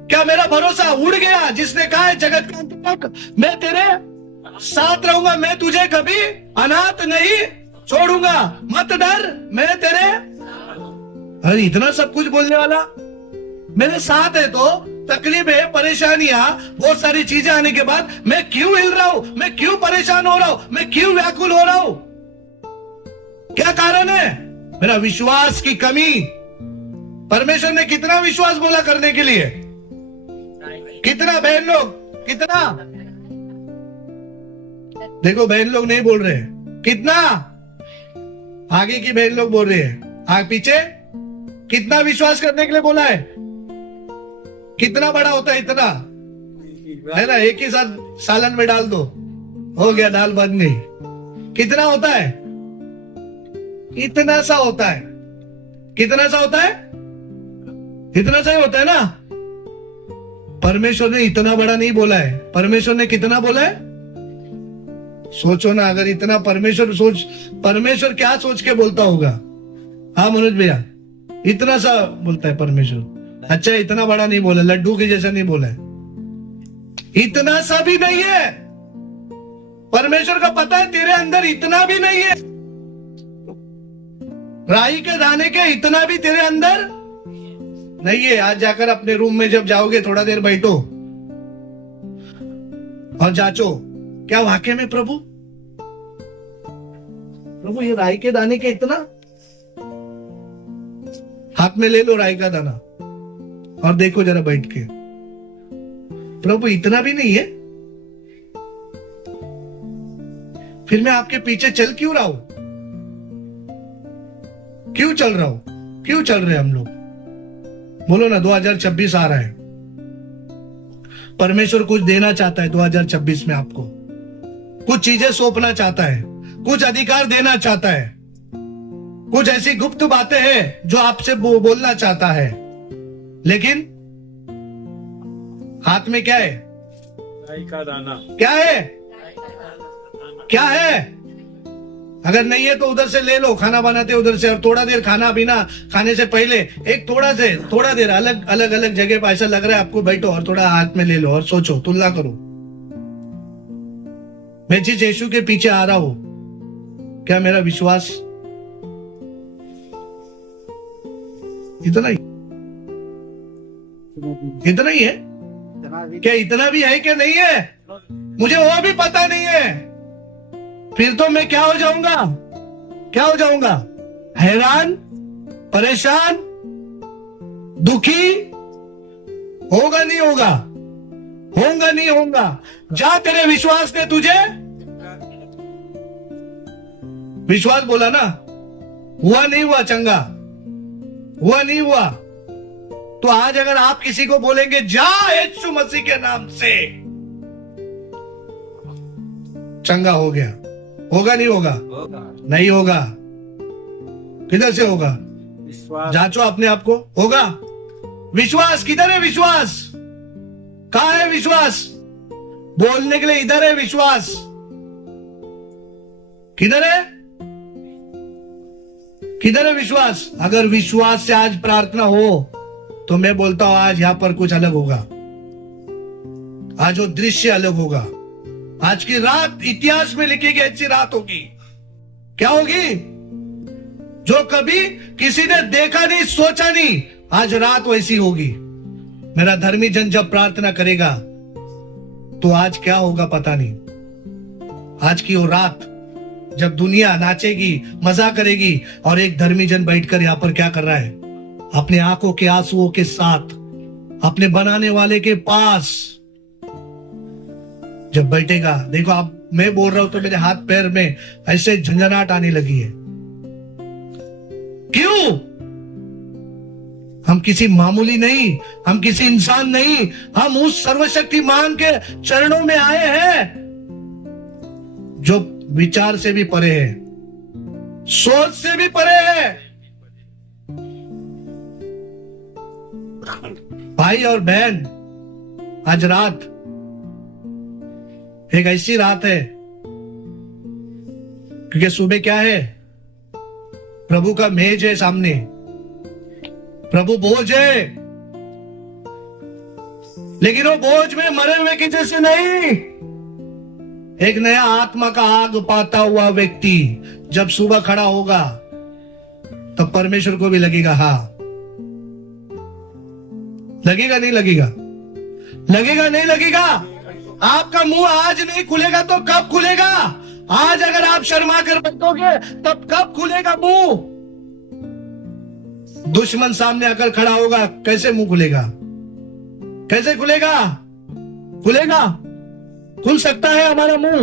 क्या मेरा भरोसा उड़ गया? जिसने कहा है जगत के अंत तक मैं तेरे साथ रहूंगा, मैं तुझे कभी अनाथ नहीं छोड़ूंगा, मत डर मैं तेरे। अरे इतना सब कुछ बोलने वाला मेरे साथ है तो तकलीफें, परेशानियां, बहुत सारी चीजें आने के बाद मैं क्यों हिल रहा हूं? मैं क्यों परेशान हो रहा हूं? मैं क्यों व्याकुल हो रहा हूं? क्या कारण है? मेरा विश्वास की कमी। परमेश्वर ने कितना विश्वास बोला करने के लिए? कितना बहन लोग? कितना? देखो बहन लोग नहीं बोल रहे। कितना? आगे की बहन लोग बोल रहे हैं। आगे पीछे कितना विश्वास करने के लिए बोला है? कितना बड़ा होता है? इतना है ना, एक ही साथ सालन में डाल दो, हो गया, दाल बन गई। कितना होता है? इतना सा होता है। कितना सा होता है? इतना सा ही होता है ना। परमेश्वर ने इतना बड़ा नहीं बोला है। परमेश्वर ने कितना बोला है? सोचो ना, अगर इतना परमेश्वर क्या सोच के बोलता होगा? हाँ मनोज भैया, इतना सा बोलता है परमेश्वर। अच्छा, इतना बड़ा नहीं बोला, लड्डू के जैसा नहीं बोला है, इतना सा भी नहीं है। परमेश्वर का पता है तेरे अंदर इतना भी नहीं है, राई के दाने के इतना भी तेरे अंदर नहीं है। आज जाकर अपने रूम में जब जाओगे, थोड़ा देर बैठो और जांचो, क्या वाकई में प्रभु ये राई के दाने के इतना? हाथ में ले लो राई का दाना और देखो जरा बैठ के, प्रभु इतना भी नहीं है। फिर मैं आपके पीछे चल क्यों रहा हूं? क्यों चल रहा हूं? क्यों चल रहे हम लोग? बोलो ना। 2026 आ रहा है, परमेश्वर कुछ देना चाहता है 2026 में आपको, कुछ चीजें सौंपना चाहता है, कुछ अधिकार देना चाहता है, कुछ ऐसी गुप्त बातें हैं जो आपसे बोलना चाहता है। लेकिन हाथ में क्या है? राई का दाना। क्या है? क्या है? अगर नहीं है तो उधर से ले लो, खाना बनाते उधर से, और थोड़ा देर खाना पीना खाने से पहले एक थोड़ा देर अलग अलग जगह पर ऐसा लग रहा है आपको, बैठो और थोड़ा हाथ में ले लो और सोचो, तुलना करो। मैं जिस यीशु के पीछे आ रहा हूं, क्या मेरा विश्वास इतना ही है? क्या इतना भी है कि नहीं है? मुझे वो भी पता नहीं है। फिर तो मैं क्या हो जाऊंगा? क्या हो जाऊंगा? हैरान, परेशान, दुखी। होगा नहीं होगा? होगा नहीं होगा? जा, तेरे विश्वास ने तुझे विश्वास बोला ना, हुआ नहीं हुआ चंगा? हुआ नहीं हुआ? तो आज अगर आप किसी को बोलेंगे जा यीशु मसीह के नाम से, चंगा हो गया, होगा नहीं होगा? नहीं होगा। किधर से होगा? विश्वास। जांचो अपने आप को। होगा? विश्वास किधर है? विश्वास कहाँ है? विश्वास बोलने के लिए इधर है। विश्वास किधर है? किधर है विश्वास? अगर विश्वास से आज प्रार्थना हो तो मैं बोलता हूं आज यहां पर कुछ अलग होगा। आज वो दृश्य अलग होगा। आज की रात इतिहास में लिखी गई अच्छी रात होगी। क्या होगी? जो कभी किसी ने देखा नहीं, सोचा नहीं, आज रात वैसी होगी। मेरा धर्मी जन जब प्रार्थना करेगा तो आज क्या होगा पता नहीं। आज की वो रात जब दुनिया नाचेगी, मजा करेगी, और एक धर्मी जन बैठकर यहां पर क्या कर रहा है? अपने आंखों के आंसुओं के साथ अपने बनाने वाले के पास जब बैठेगा। देखो, आप, मैं बोल रहा हूं तो मेरे हाथ पैर में ऐसे झंझनाहट आने लगी है। क्यों? हम किसी मामूली नहीं, हम किसी इंसान नहीं, हम उस सर्वशक्तिमान के चरणों में आए हैं जो विचार से भी परे है, सोच से भी परे है। भाई और बहन, आज रात एक ऐसी रात है, क्योंकि सुबह क्या है? प्रभु का मेज है सामने, प्रभु बोझ है, लेकिन वो बोझ में मरे हुए की जैसे नहीं। एक नया आत्मा का आग पाता हुआ व्यक्ति जब सुबह खड़ा होगा तब परमेश्वर को भी लगेगा, हाँ, लगेगा नहीं लगेगा? लगेगा नहीं लगेगा? आपका मुंह आज नहीं खुलेगा तो कब खुलेगा? आज अगर आप शर्मा कर बैठोगे तब कब खुलेगा मुंह? दुश्मन सामने आकर खड़ा होगा, कैसे मुंह खुलेगा? कैसे खुलेगा? खुलेगा? खुल सकता है हमारा मुंह?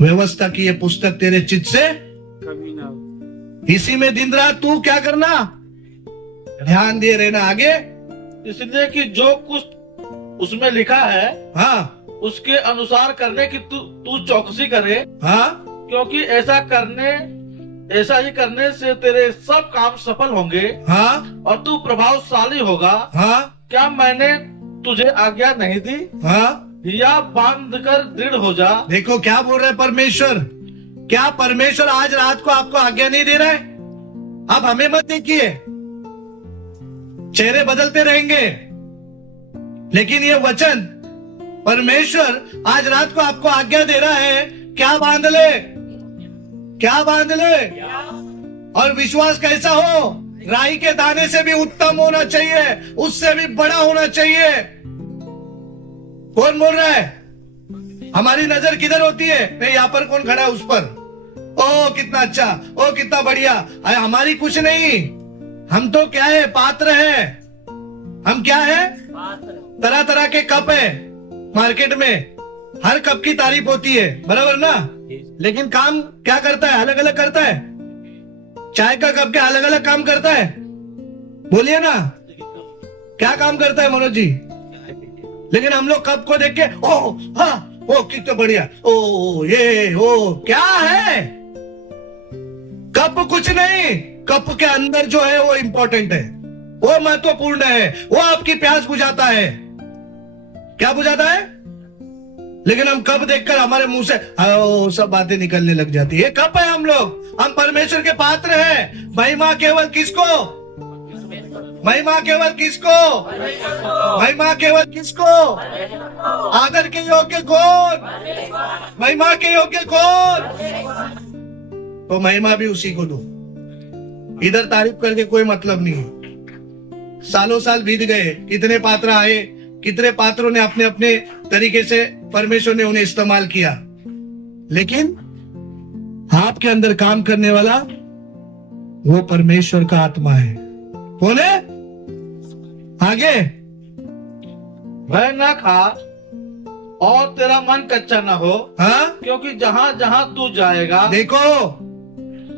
व्यवस्था की ये पुस्तक तेरे चित्त से कभी ना हो। इसी में दिन रात तू क्या करना? ध्यान दिए रहना। आगे, इसलिए कि जो कुछ उसमें लिखा है हाँ उसके अनुसार करने की तू चौकसी करे, हाँ, क्योंकि ऐसा ही करने से तेरे सब काम सफल होंगे हाँ, और तू प्रभावशाली होगा। हाँ, क्या मैंने तुझे आज्ञा नहीं दी? हाँ। या बांध कर दृढ़ हो जा। देखो क्या बोल रहे परमेश्वर। क्या परमेश्वर आज रात को आपको आज्ञा नहीं दे रहा है? आप हमें मत देखिए, चेहरे बदलते रहेंगे, लेकिन ये वचन परमेश्वर आज रात को आपको आज्ञा दे रहा है, क्या बांध ले, क्या बांध ले। और विश्वास कैसा हो? राई के दाने से भी उत्तम होना चाहिए, उससे भी बड़ा होना चाहिए। कौन बोल रहा है? हमारी नजर किधर होती है? नहीं, यहाँ पर कौन खड़ा है उस पर, ओ कितना अच्छा, ओ कितना बढ़िया। अरे हमारी कुछ नहीं, हम तो क्या है? पात्र है। हम क्या है? तरह तरह के कप है मार्केट में, हर कप की तारीफ होती है, बराबर ना? लेकिन काम क्या करता है? अलग अलग करता है। चाय का कप क्या अलग अलग काम करता है? बोलिए ना, क्या काम करता है मनोज जी? लेकिन हम लोग कप को देख के ओ हाँ, ओ कितना बढ़िया, ओ ये ओ क्या है? कप कुछ नहीं, कप के अंदर जो है वो इंपॉर्टेंट है, वो महत्वपूर्ण है, वो आपकी प्यास बुझाता है। क्या बुझाता है? लेकिन हम कप देखकर हमारे मुंह से ओ सब बातें निकलने लग जाती है। कप है हम लोग, हम परमेश्वर के पात्र हैं। महिमा केवल किसको? महिमा केवल किसको? महिमा केवल किसको? आदर के योग्य कौन? महिमा के योग्य कौन? तो महिमा भी उसी को दो। इधर तारीफ करके कोई मतलब नहीं है। सालों साल बीत गए, कितने पात्र आए, कितने पात्रों ने अपने अपने तरीके से परमेश्वर ने उन्हें इस्तेमाल किया, लेकिन आपके अंदर काम करने वाला वो परमेश्वर का आत्मा है। कौन है? आगे, भय न खा और तेरा मन कच्चा न हो, हाँ, क्योंकि जहाँ जहाँ तू जाएगा देखो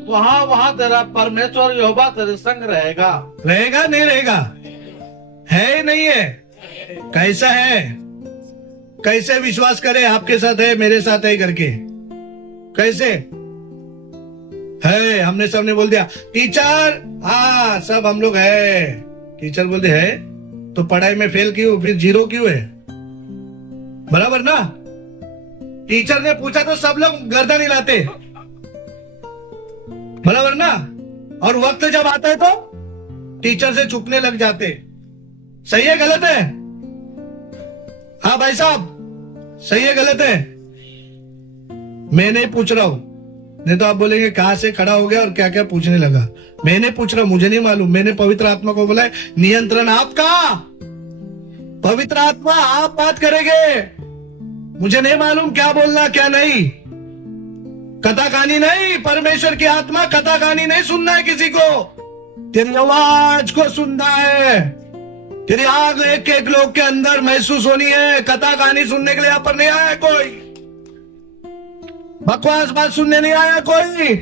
वहाँ वहाँ तेरा परमेश्वर यहोवा तेरे संग रहेगा। रहेगा नहीं रहेगा? है नहीं है? कैसा है? कैसे विश्वास करे आपके साथ है, मेरे साथ है करके? कैसे है? हमने सबने बोल दिया टीचर, हाँ सब हम लोग है। टीचर बोलते है तो पढ़ाई में फेल क्यों, फिर जीरो क्यों है? बराबर ना? टीचर ने पूछा तो सब लोग गर्दन हिलाते, बराबर ना? और वक्त जब आता है तो टीचर से झुकने लग जाते। सही है गलत है? हाँ भाई साहब, सही है गलत है? मैं नहीं पूछ रहा हूं, नहीं तो आप बोलेंगे कहाँ से खड़ा हो गया और क्या क्या पूछने लगा। मैंने पूछ रहा, मुझे नहीं मालूम। मैंने पवित्र आत्मा को बोला है नियंत्रण आपका, पवित्र आत्मा आप बात करेंगे, मुझे नहीं मालूम क्या बोलना क्या नहीं। कथा कहानी नहीं, परमेश्वर की आत्मा कथा कहानी नहीं सुनना है किसी को, तेरी आवाज को सुनना है। तेरी आग एक एक लोग के अंदर महसूस होनी है। कथा कहानी सुनने के लिए यहाँ पर नहीं आया कोई, बकवास बात सुनने नहीं आया कोई।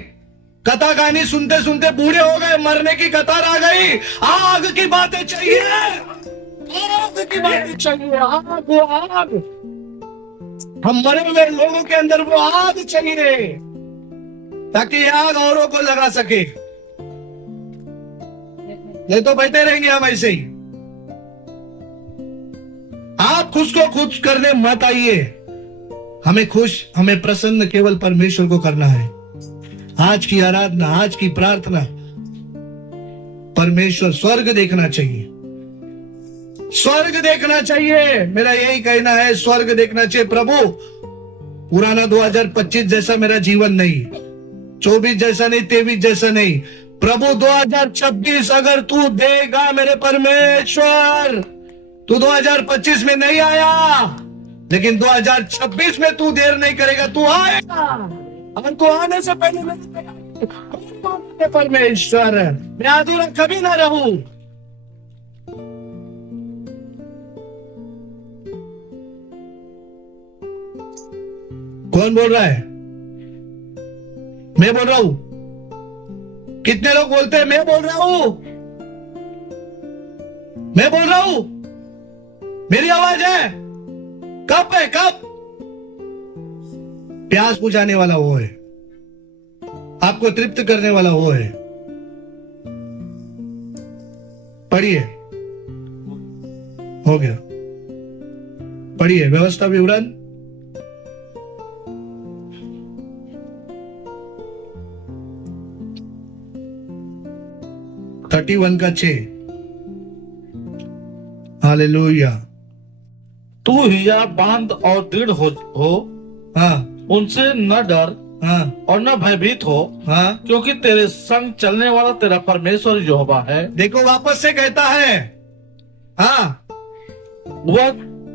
कथा कहानी सुनते सुनते बूढ़े हो गए, मरने की कतार आ गई। आग की बातें चाहिए, आग की बातें चाहिए, आग वो आग। हम मरे हुए लोगों के अंदर वो आग चाहिए ताकि ये आग औरों को लगा सके। नहीं तो बैठे रहेंगे हम ऐसे ही। आप खुश को खुश करने मत आइए। हमें खुश, हमें प्रसन्न केवल परमेश्वर को करना है। आज की आराधना, आज की प्रार्थना, परमेश्वर स्वर्ग देखना चाहिए, स्वर्ग देखना चाहिए। मेरा यही कहना है, स्वर्ग देखना चाहिए। प्रभु, पुराना 2025 जैसा मेरा जीवन नहीं, 24 जैसा नहीं, 23 जैसा नहीं। प्रभु 2026 अगर तू देगा मेरे परमेश्वर, तू 2025 में नहीं आया लेकिन 2026 में तू देर नहीं करेगा, तू आएगा। अगर तू आने से पहले मेरे परमेश्वर, मैं अधूरा कभी ना रहूं। कौन बोल रहा है? मैं बोल रहा हूं। कितने लोग बोलते हैं मैं बोल रहा हूं, मैं बोल रहा हूं, मेरी आवाज है? कब है? कब? प्यास बुझाने वाला वो है, आपको तृप्त करने वाला वो है। पढ़िए, हो गया। पढ़िए व्यवस्था विवरण। थर्टी 31 का 6। हालेलुया। तू हिया बांध और दृढ़ हो, हाँ उनसे न डर, हाँ और न भयभीत हो, हाँ। क्योंकि तेरे संग चलने वाला तेरा परमेश्वर यहोवा है। देखो वापस से कहता है, हाँ, वह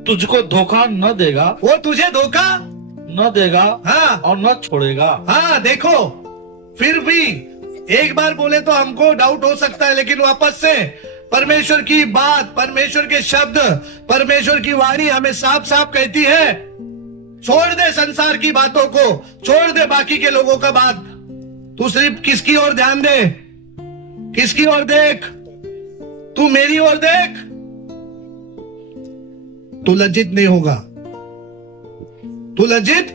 तुझको धोखा न देगा, वो तुझे धोखा न देगा, हाँ और न छोड़ेगा। हाँ। देखो, फिर भी एक बार बोले तो हमको डाउट हो सकता है, लेकिन वापस से परमेश्वर की बात, परमेश्वर के शब्द, परमेश्वर की वाणी हमें साफ साफ कहती है, छोड़ दे संसार की बातों को, छोड़ दे बाकी के लोगों का बात, तू सिर्फ किसकी ओर ध्यान दे, किसकी ओर देख, तू मेरी ओर देख। तू लज्जित नहीं होगा। तू लज्जित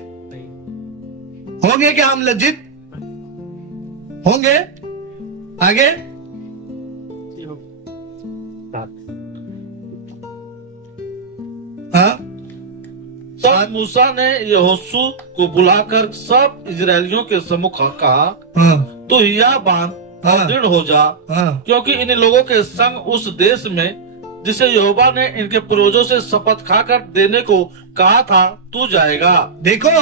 होंगे क्या? हम लज्जित होंगे? आगे हाँ। तब मूसा ने यहोशू को बुलाकर सब इजरायलियों के सम्मुख कहा, हाँ तू हिया बांध और हाँ। दृढ़ हो जा, हाँ क्योंकि इन लोगों के संग उस देश में जिसे यहोवा ने इनके पूर्वजों से शपथ खाकर देने को कहा था तू जाएगा। देखो,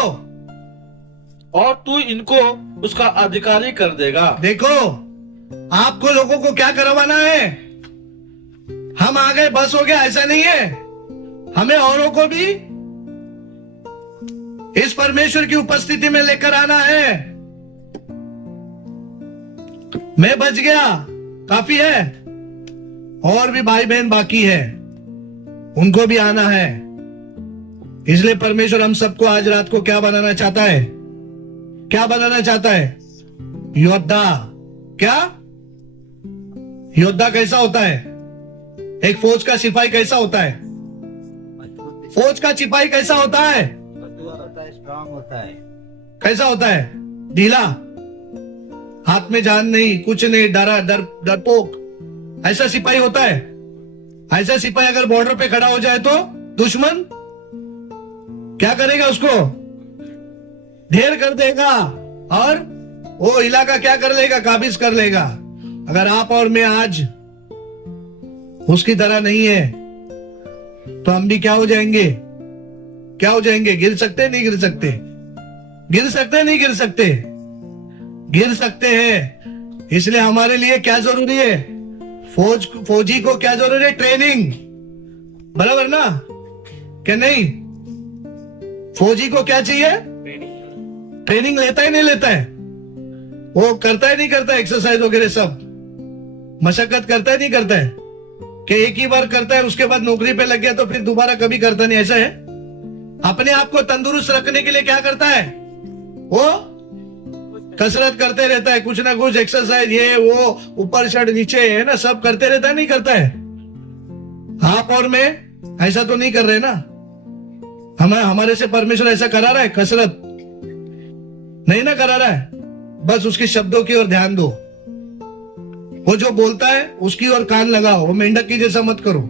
और तू इनको उसका अधिकारी कर देगा। देखो, आपको लोगों को क्या करवाना है? हम आ गए बस हो गया, ऐसा नहीं है। हमें औरों को भी इस परमेश्वर की उपस्थिति में लेकर आना है। मैं बच गया, काफी है, और भी भाई बहन बाकी है, उनको भी आना है। इसलिए परमेश्वर हम सबको आज रात को क्या बनाना चाहता है? क्या बनाना चाहता है? योद्धा। क्या योद्धा कैसा होता है? एक फौज का सिपाही कैसा होता है? फौज का सिपाही कैसा होता है? स्ट्रांग होता है। कैसा होता है? ढीला, हाथ में जान नहीं, कुछ नहीं, डरपोक, ऐसा सिपाही होता है। ऐसा सिपाही अगर बॉर्डर पे खड़ा हो जाए तो दुश्मन क्या करेगा? उसको ढेर कर देगा और वो इलाका क्या कर लेगा? काबिज कर लेगा। अगर आप और मैं आज उसकी तरह नहीं है तो हम भी क्या हो जाएंगे? क्या हो जाएंगे? गिर सकते नहीं गिर सकते? गिर सकते नहीं गिर सकते? गिर सकते हैं। इसलिए हमारे लिए क्या जरूरी है? फौजी को क्या जरूरी है? ट्रेनिंग, बराबर ना? क्या नहीं? फौजी को क्या चाहिए? ट्रेनिंग लेता ही नहीं लेता है? वो करता है नहीं करता है? एक्सरसाइज वगैरह सब मशक्कत करता है नहीं करता है? कि एक ही बार करता है उसके बाद नौकरी पे लग गया तो फिर दोबारा कभी करता नहीं, ऐसा है? अपने आप को तंदुरुस्त रखने के लिए क्या करता है? वो कसरत करते रहता है, कुछ ना कुछ एक्सरसाइज, ये वो, ऊपर शर्ट नीचे, है ना, सब करते रहता है नहीं करता है? आप और मैं ऐसा तो नहीं कर रहे ना? हमारे से परमेश्वर ऐसा करा रहा है? कसरत नहीं ना करा रहा है। बस उसके शब्दों की ओर ध्यान दो। वो जो बोलता है उसकी ओर कान लगाओ। वो मेंढक की जैसा मत करो।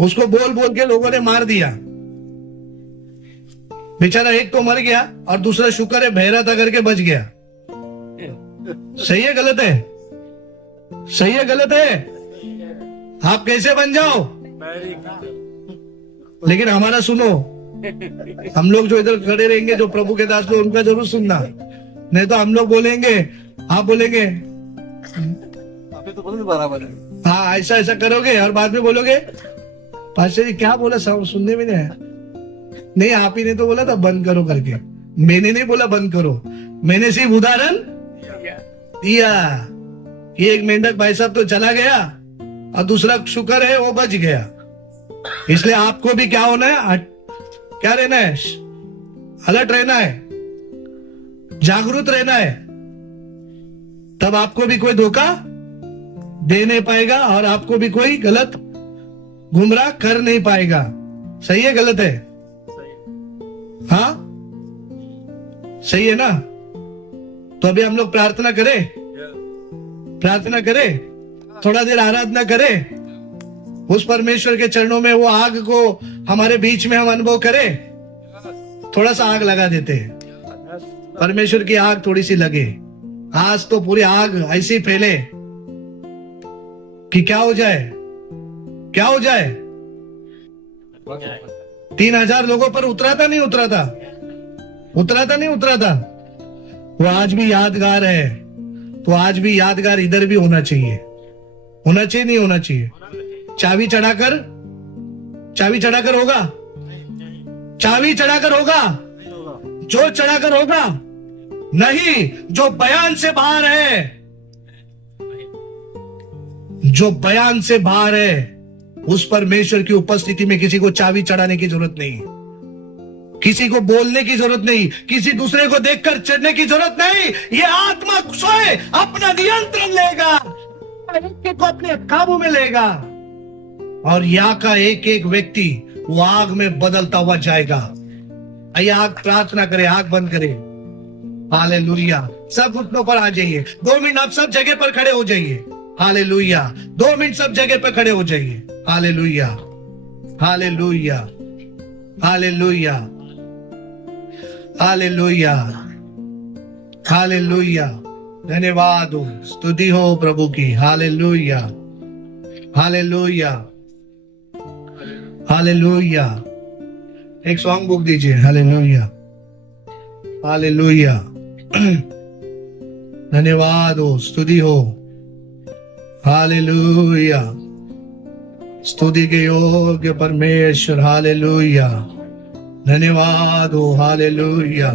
उसको बोल बोल के लोगों ने मार दिया, बेचारा एक तो मर गया और दूसरा शुक्र है बहरा था करके बच गया। सही है गलत है? सही है गलत है? आप कैसे बन जाओ? लेकिन हमारा सुनो, हम लोग जो इधर खड़े रहेंगे, जो प्रभु के दास लोग, उनका जरूर सुनना। नहीं तो हम लोग बोलेंगे, आप बोलेंगे तो बोलो बराबर है। हाँ ऐसा ऐसा करोगे और बाद में बोलोगे पास्टर जी क्या बोला, सुनने में नहीं आया। नहीं, आप ही ने तो बोला था बंद करो करके। मैंने नहीं बोला बंद करो, मैंने सिर्फ उदाहरण दिया कि एक मेंढक भाई साहब तो चला गया और दूसरा शुक्र है वो बच गया। इसलिए आपको भी क्या होना है? क्या रहना है? अलर्ट रहना है, जागरूक रहना है। तब आपको भी कोई धोखा दे नहीं पाएगा और आपको भी कोई गलत गुमराह कर नहीं पाएगा। सही है गलत है? हाँ सही है ना? तो अभी हम लोग प्रार्थना करें, प्रार्थना करें, थोड़ा देर आराधना करें, उस परमेश्वर के चरणों में वो आग को हमारे बीच में हम अनुभव करें। थोड़ा सा आग लगा देते हैं, परमेश्वर की आग थोड़ी सी लगे। आज तो पूरी आग ऐसी फैले कि क्या हो जाए, क्या हो जाए। 3000 लोगों पर उतरा था नहीं उतरा था? उतरा था नहीं उतरा था? वो आज भी यादगार है। तो आज भी यादगार इधर भी होना चाहिए। होना चाहिए नहीं होना चाहिए? चाबी चढ़ाकर, चाबी चढ़ाकर होगा? चाबी चढ़ाकर होगा? जो चढ़ाकर होगा नहीं, जो बयान से बाहर है, जो बयान से बाहर है, उस परमेश्वर की उपस्थिति में किसी को चाबी चढ़ाने की जरूरत नहीं, किसी को बोलने की जरूरत नहीं, किसी दूसरे को देखकर चढ़ने की जरूरत नहीं। ये आत्मा स्वयं अपना नियंत्रण लेगा, एक को अपने काबू में लेगा और यहाँ का एक एक व्यक्ति वो आग में बदलता हुआ जाएगा। आइए आग प्रार्थना करें, आग बंद करें। हालेलुया। सब घुटनों पर आ जाइए। 2 मिनट आप सब जगह पर खड़े हो जाइए। हालेलुया। 2 मिनट सब जगह पर खड़े हो जाइए। Hallelujah, hallelujah, hallelujah, hallelujah, hallelujah. धन्यवाद हो, स्तुति हो प्रभु की। Hallelujah, hallelujah, hallelujah. एक सॉन्ग बुक दीजिए। Hallelujah, hallelujah. धन्यवाद हो, स्तुति हो। हालेलुया, स्तुति के योग्य परमेश्वर। हालेलुया, धन्यवाद हो। Hallelujah,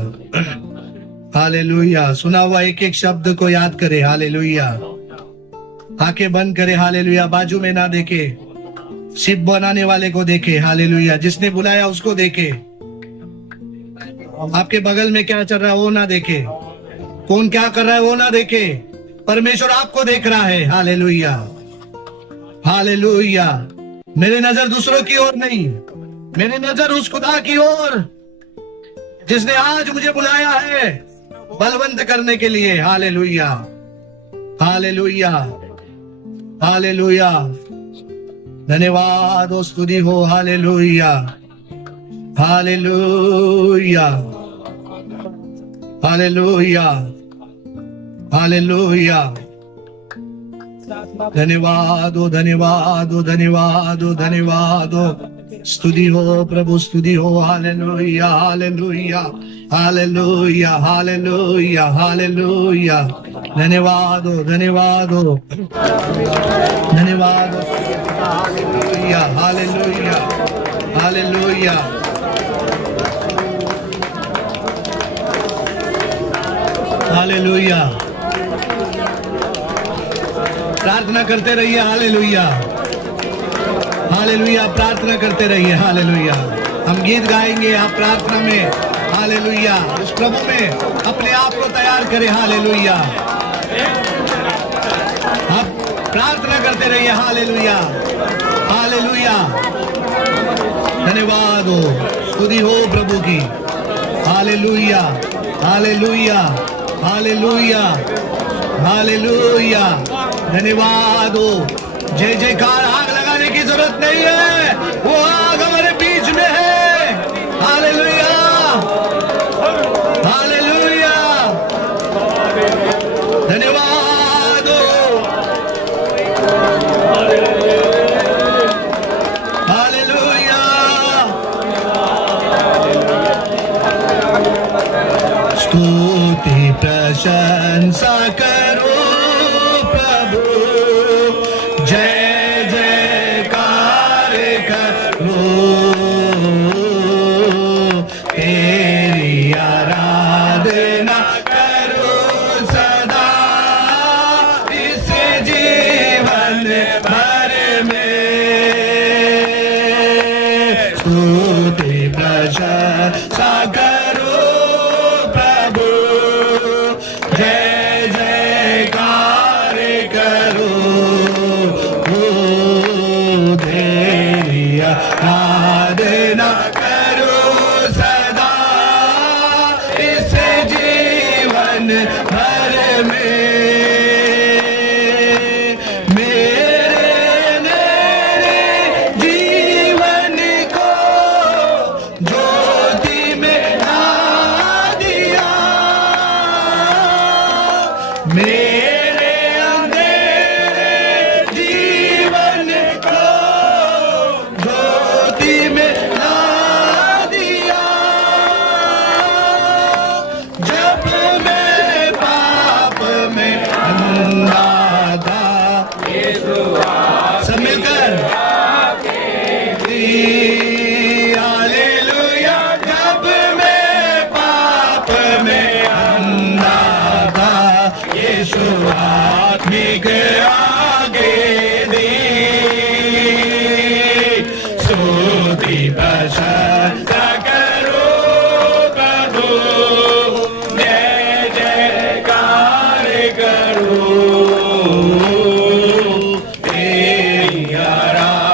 hallelujah. सुना हुआ एक एक शब्द को याद करे। हालेलुया। आंखें बंद करे। हालेलुया। बाजू में ना देखे, सिर्फ बनाने वाले को देखे। हालेलुया। जिसने बुलाया उसको देखे। आपके बगल में क्या चल रहा है वो ना देखे, कौन क्या कर रहा है वो ना देखे, परमेश्वर आपको देख रहा है। Hallelujah, hallelujah. मेरी नजर दूसरों की ओर नहीं, मेरी नजर उस खुदा की ओर जिसने आज मुझे बुलाया है बलवंत करने के लिए। Hallelujah, hallelujah, hallelujah. धन्यवाद हो, स्तुति हो। Hallelujah, hallelujah, hallelujah, hallelujah. धन्यवाद हो, धन्यवाद हो, धन्यवाद हो, धन्यवाद हो। स्तुति हो प्रभु, स्तुति हो। Hallelujah hallelujah hallelujah hallelujah hallelujah. धन्यवाद हो, धन्यवाद हो, धन्यवाद हो। Hallelujah hallelujah hallelujah. हालेलुया। प्रार्थना करते रहिए। Hallelujah hallelujah. प्रार्थना करते रहिए। हालेलुया। हम गीत गाएंगे, आप प्रार्थना में हालेलुया उस प्रभु में अपने आप को तैयार करें। हालेलुया। आप प्रार्थना करते रहिए। Hallelujah hallelujah. धन्यवाद हो, स्तुति हो प्रभु की। Hallelujah hallelujah hallelujah hallelujah. धन्यवाद हो। जय जयकार। आग लगाने की जरूरत नहीं है, वो आग हमारे बीच में है। Hallelujah hallelujah. धन्यवाद हो। हालेलुया। स्तुति प्रशंसा करो प्रभु, जय जयकार करो। तेरी आराधना करो सदा, इस जीवन भर में। स्तुति प्रशंसा करो प्रभु, जय जयकार करो। तेरी आराधना करो सदा, इस जीवन भर में। मेरे नए जीवन को ज्योति में ला दिया, मेरे अंधेरे जीवन को ज्योति में ला दिया। जब मैं पाप में अंधा था, सब मिलकर हालेलुया। जब मैं पाप में अंधा था, यीशु आत्मिक आगे दी। स्तुति प्रशंसा करो प्रभु, जय जयकार करो। तेरी आराधना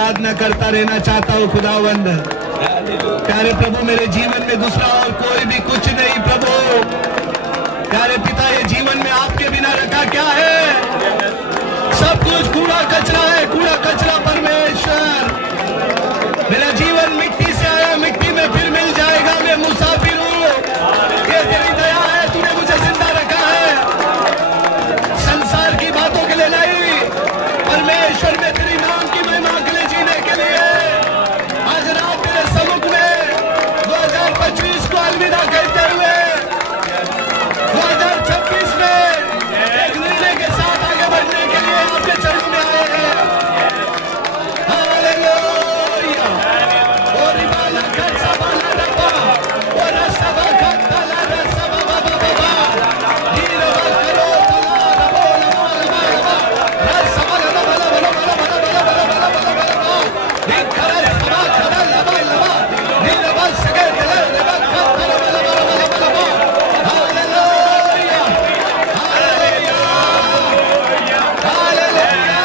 आराधना करता रहना चाहता हूँ खुदावंद। प्यारे प्रभु, मेरे जीवन में दूसरा और कोई भी कुछ नहीं प्रभु। प्यारे पिता, ये जीवन में आपके बिना रखा क्या है? सब कुछ कूड़ा कचरा है, कूड़ा कचरा परमेश्वर। मेरा जीवन मिट्टी से आया, मिट्टी में फिर मिल जाएगा। मैं मुसाफिर हूँ, ये तेरी दया है, तूने मुझे जिंदा रखा है। संसार की बातों के लिए नहीं, परमेश्वर में तेरी नाम की महिमा के लिए जीने के लिए आज रात तेरे सम्मुख में 2025 को अलविदा कहते हुए 2026 में एक निर्णय के साथ आगे बढ़ने के लिए आपके चरणों में आए हैं। हालेलुया। ओ रिबाला कच्चा बाला रबा, ओ रसबा खत्ता ला रसबा बाबा बाबा, नीरवा करो तला रबो लबा लबा लबा, रसबा लबा लबा लबा लबा लबा लबा लबा लबा, निखरा रसबा खरा लबा लबा, नीरवा सगे तला रबा खत्ता लबा लबा लबा लबा। Hallelujah, hallelujah, hallelujah.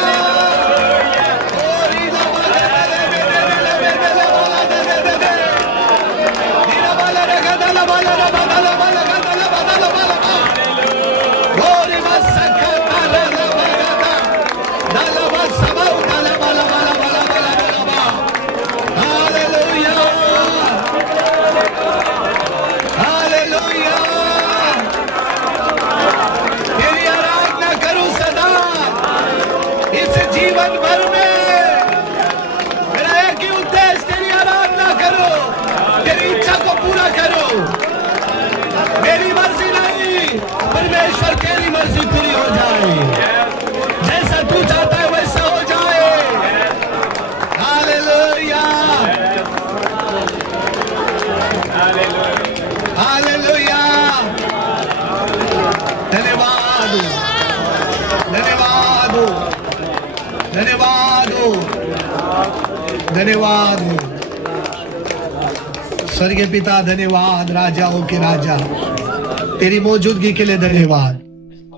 ओ रिबाला दे दे दे दे दे दे दे बोला दे दे दे दे, नीरवा लगा दला बाला लबा दला बाला दला बाला लबा लबा, ओ रिबाला खत्ता लबा लबा दला बा सबा दला बाला बाला बाला बाला लबा। Hallelujah, hallelujah. तेरी आराधना करूं सदा इस जीवन भर में। मेरा एक ही उद्देश्य, तेरी आराधना करो, तेरी इच्छा को पूरा करो। मेरी मर्जी नहीं, परमेश्वर तेरी मर्जी पूरी हो जाए। जैसा तू चाहता है वैसा हो जाए। Hallelujah, hallelujah. धन्यवाद, धन्यवाद, धन्यवाद, धन्यवाद। स्वर्गीय पिता, धन्यवाद। राजाओं के राजा, तेरी मौजूदगी के लिए धन्यवाद,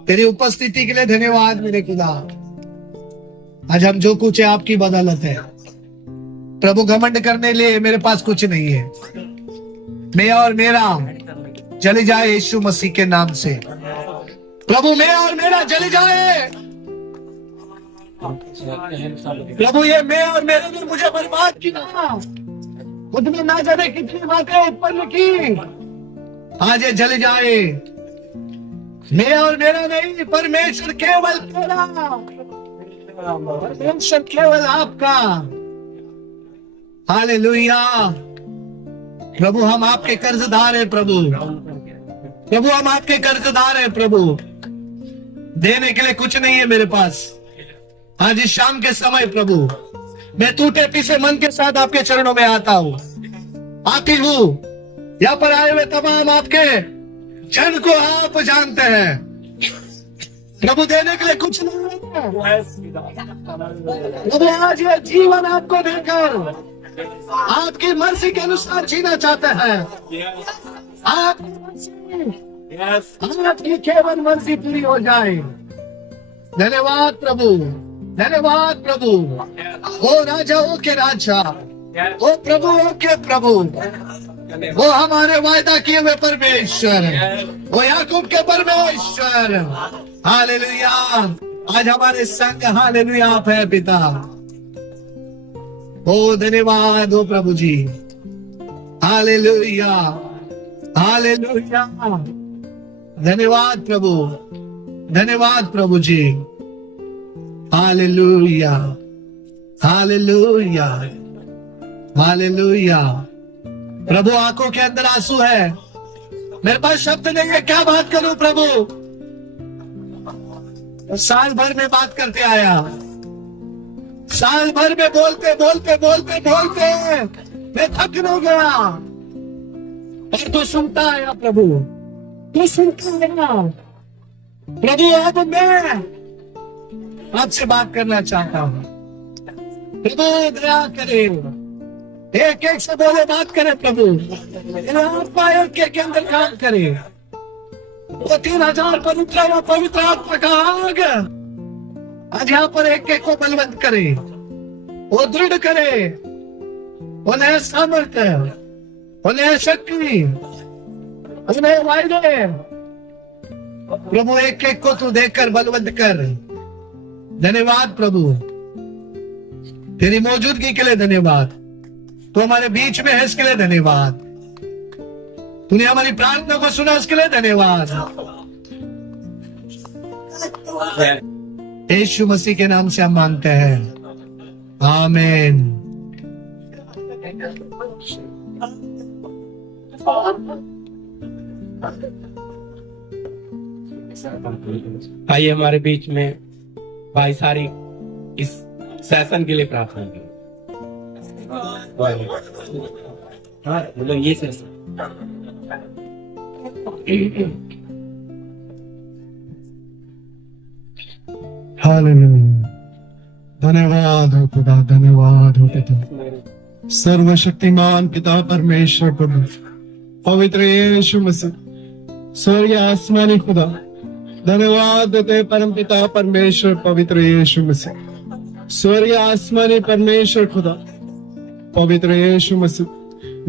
तेरी उपस्थिति के लिए धन्यवाद। मेरे खुदा, आज हम जो कुछ है आपकी बदौलत है प्रभु। घमंड करने लिए मेरे पास कुछ नहीं है। मैं और मेरा जले जाए यीशु मसीह के नाम से। प्रभु, मैं और मेरा जले जाए प्रभु। ये मैं और मेरे ने मुझे बर्बाद किया, मुझमें ना जाने कितनी बातें उत्पन्न की, आज ये जल जाए। मैं और मेरा नहीं, परमेश्वर केवल तेरा, परमेश्वर केवल आपका। हालेलुया। प्रभु, हम आपके कर्जदार हैं प्रभु। प्रभु, हम आपके कर्जदार हैं प्रभु। देने के लिए कुछ नहीं है मेरे पास। आज इस शाम के समय प्रभु, मैं टूटे पीछे मन के साथ आपके चरणों में आता हूँ, आती हूँ। यहाँ पर आए हुए तमाम आपके जन को आप जानते हैं प्रभु। देने के लिए कुछ नहीं है प्रभु। आज ये जीवन आपको देकर आपकी मर्जी के अनुसार जीना चाहते हैं। आपकी केवल मर्जी पूरी हो जाए। धन्यवाद प्रभु, धन्यवाद प्रभु। ओ राजाओं के राजा, ओ प्रभुओं के प्रभु, वो हमारे वायदा किए हुए परमेश्वर, वो याकूब के परमेश्वर। हालेलुया। आज हमारे संग हालेलुया आप है पिता। ओ धन्यवाद हो प्रभु जी। Hallelujah, hallelujah. धन्यवाद प्रभु, धन्यवाद प्रभु जी। Hallelujah, hallelujah, hallelujah. प्रभु, आंखों के अंदर आंसू है, मेरे पास शब्द नहीं है, क्या बात करूं प्रभु। साल भर में बात करते आया, साल भर में बोलते बोलते बोलते बोलते मैं थक न गया, और तू सुनता आया प्रभु, तू सुनता आया प्रभु। अब मैं आपसे बात करना चाहता हूँ प्रभु। दया करे, एक एक से बोले बात करे प्रभु। आत्मा एक एक के अंदर काम करे। वो 3000 पर उतरा हुआ पवित्र आत्मा का आग आज यहाँ पर एक एक को बलवंत करे। वो दृढ़ करे, उन्हें सामर्थ्य, उन्हें शक्ति, उन्हें वायदे। प्रभु एक एक को तू देखकर बलवंत कर। धन्यवाद प्रभु, तेरी मौजूदगी के लिए धन्यवाद। तू हमारे बीच में है इसके लिए धन्यवाद। तूने हमारी प्रार्थना को सुना इसके लिए धन्यवाद। यीशु मसीह के नाम से हम मांगते हैं, आमीन। आइए हमारे बीच में भाई सारी इस सेशन के लिए प्रार्थना करें। हाँ, बोलो ये सेशन। हालेलुया। धन्यवाद हो खुदा, धन्यवाद हो पिता, सर्वशक्तिमान पिता परमेश्वर प्रभु, पवित्र यीशु मसीह, स्वर्गीय आसमानी खुदा, धन्यवाद देते परम पिता परमेश्वर पवित्र यीशु मसीह, स्वर्गीय आसमानी परमेश्वर खुदा, पवित्र यीशु मसीह।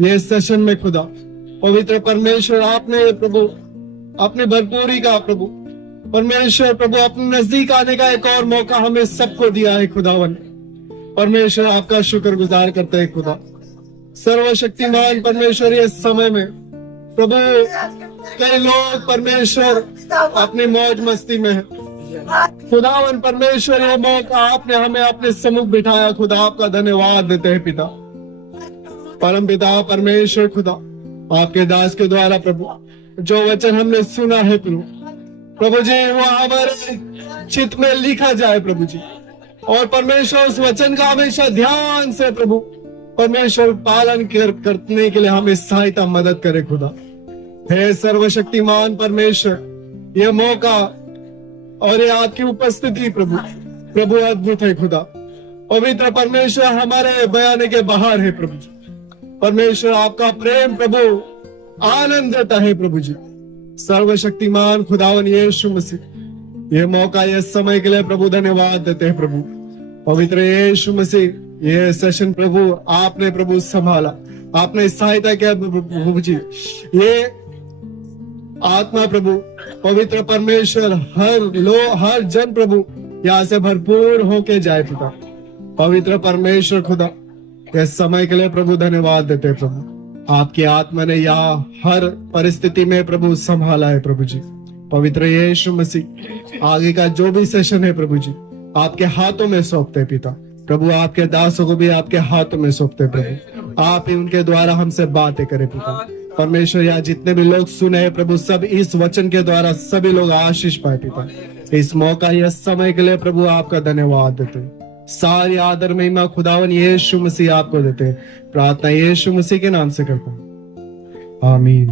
ये सेशन में खुदा पवित्र परमेश्वर आपने प्रभु अपनी भरपूरी का प्रभु परमेश्वर प्रभु अपने नजदीक आने का एक और मौका हमें सबको दिया है खुदावन। परमेश्वर आपका शुक्रगुजार करते हैं खुदा। सर्वशक्तिमान परमेश्वर इस समय में प्रभु कई लोग परमेश्वर अपनी मौज मस्ती में है खुदावन। परमेश्वर ये मौका आपने हमें अपने सम्मुख बिठाया खुदा, आपका धन्यवाद देते हैं पिता। परम पिता परमेश्वर खुदा, आपके दास के द्वारा प्रभु जो वचन हमने सुना है प्रभु जी, वो हमारे चित्त में लिखा जाए प्रभु जी, और परमेश्वर उस वचन का हमेशा ध्यान से प्रभु परमेश्वर पालन करने के लिए हमें सहायता मदद करे खुदा। हे सर्वशक्तिमान परमेश्वर, ये मौका और ये आपकी उपस्थिति प्रभु अद्भुत है खुदा। पवित्र परमेश्वर हमारे बयाने के बाहर है प्रभु जी। परमेश्वर आपका प्रेम प्रभु आनंद देता है प्रभु जी। सर्वशक्तिमान खुदावन यीशु मसीह, ये मौका ये समय के लिए प्रभु धन्यवाद देते हैं प्रभु। पवित्र यीशु मसीह, ये सेशन प्रभु आपने प्रभु संभाला, आपने सहायता किया प्रभु जी। ये आत्मा प्रभु पवित्र परमेश्वर हर जन प्रभु यहाँ से भरपूर होके जाए पिता। पवित्र परमेश्वर खुदा, इस समय के लिए प्रभु धन्यवाद देते हैं प्रभु। आपकी आत्मा ने यहाँ हर परिस्थिति में प्रभु संभाला है प्रभु जी। पवित्र यीशु मसीह, आगे का जो भी सेशन है प्रभु जी आपके हाथों में सौंपते पिता। प्रभु आपके दासों को भी आपके हाथों में सौंपते प्रभु। आप ही उनके द्वारा हमसे बातें करें पिता। परमेश्वर यहाँ जितने भी लोग सुने हैं प्रभु, सब इस वचन के द्वारा सभी लोग आशीष पाए पिता। इस मौका या समय के लिए प्रभु आपका धन्यवाद देते हैं। सारी आदर महिमा खुदावन यीशु मसीह आपको देते हैं। प्रार्थना यीशु मसीह के नाम से करता हूँ, आमीन।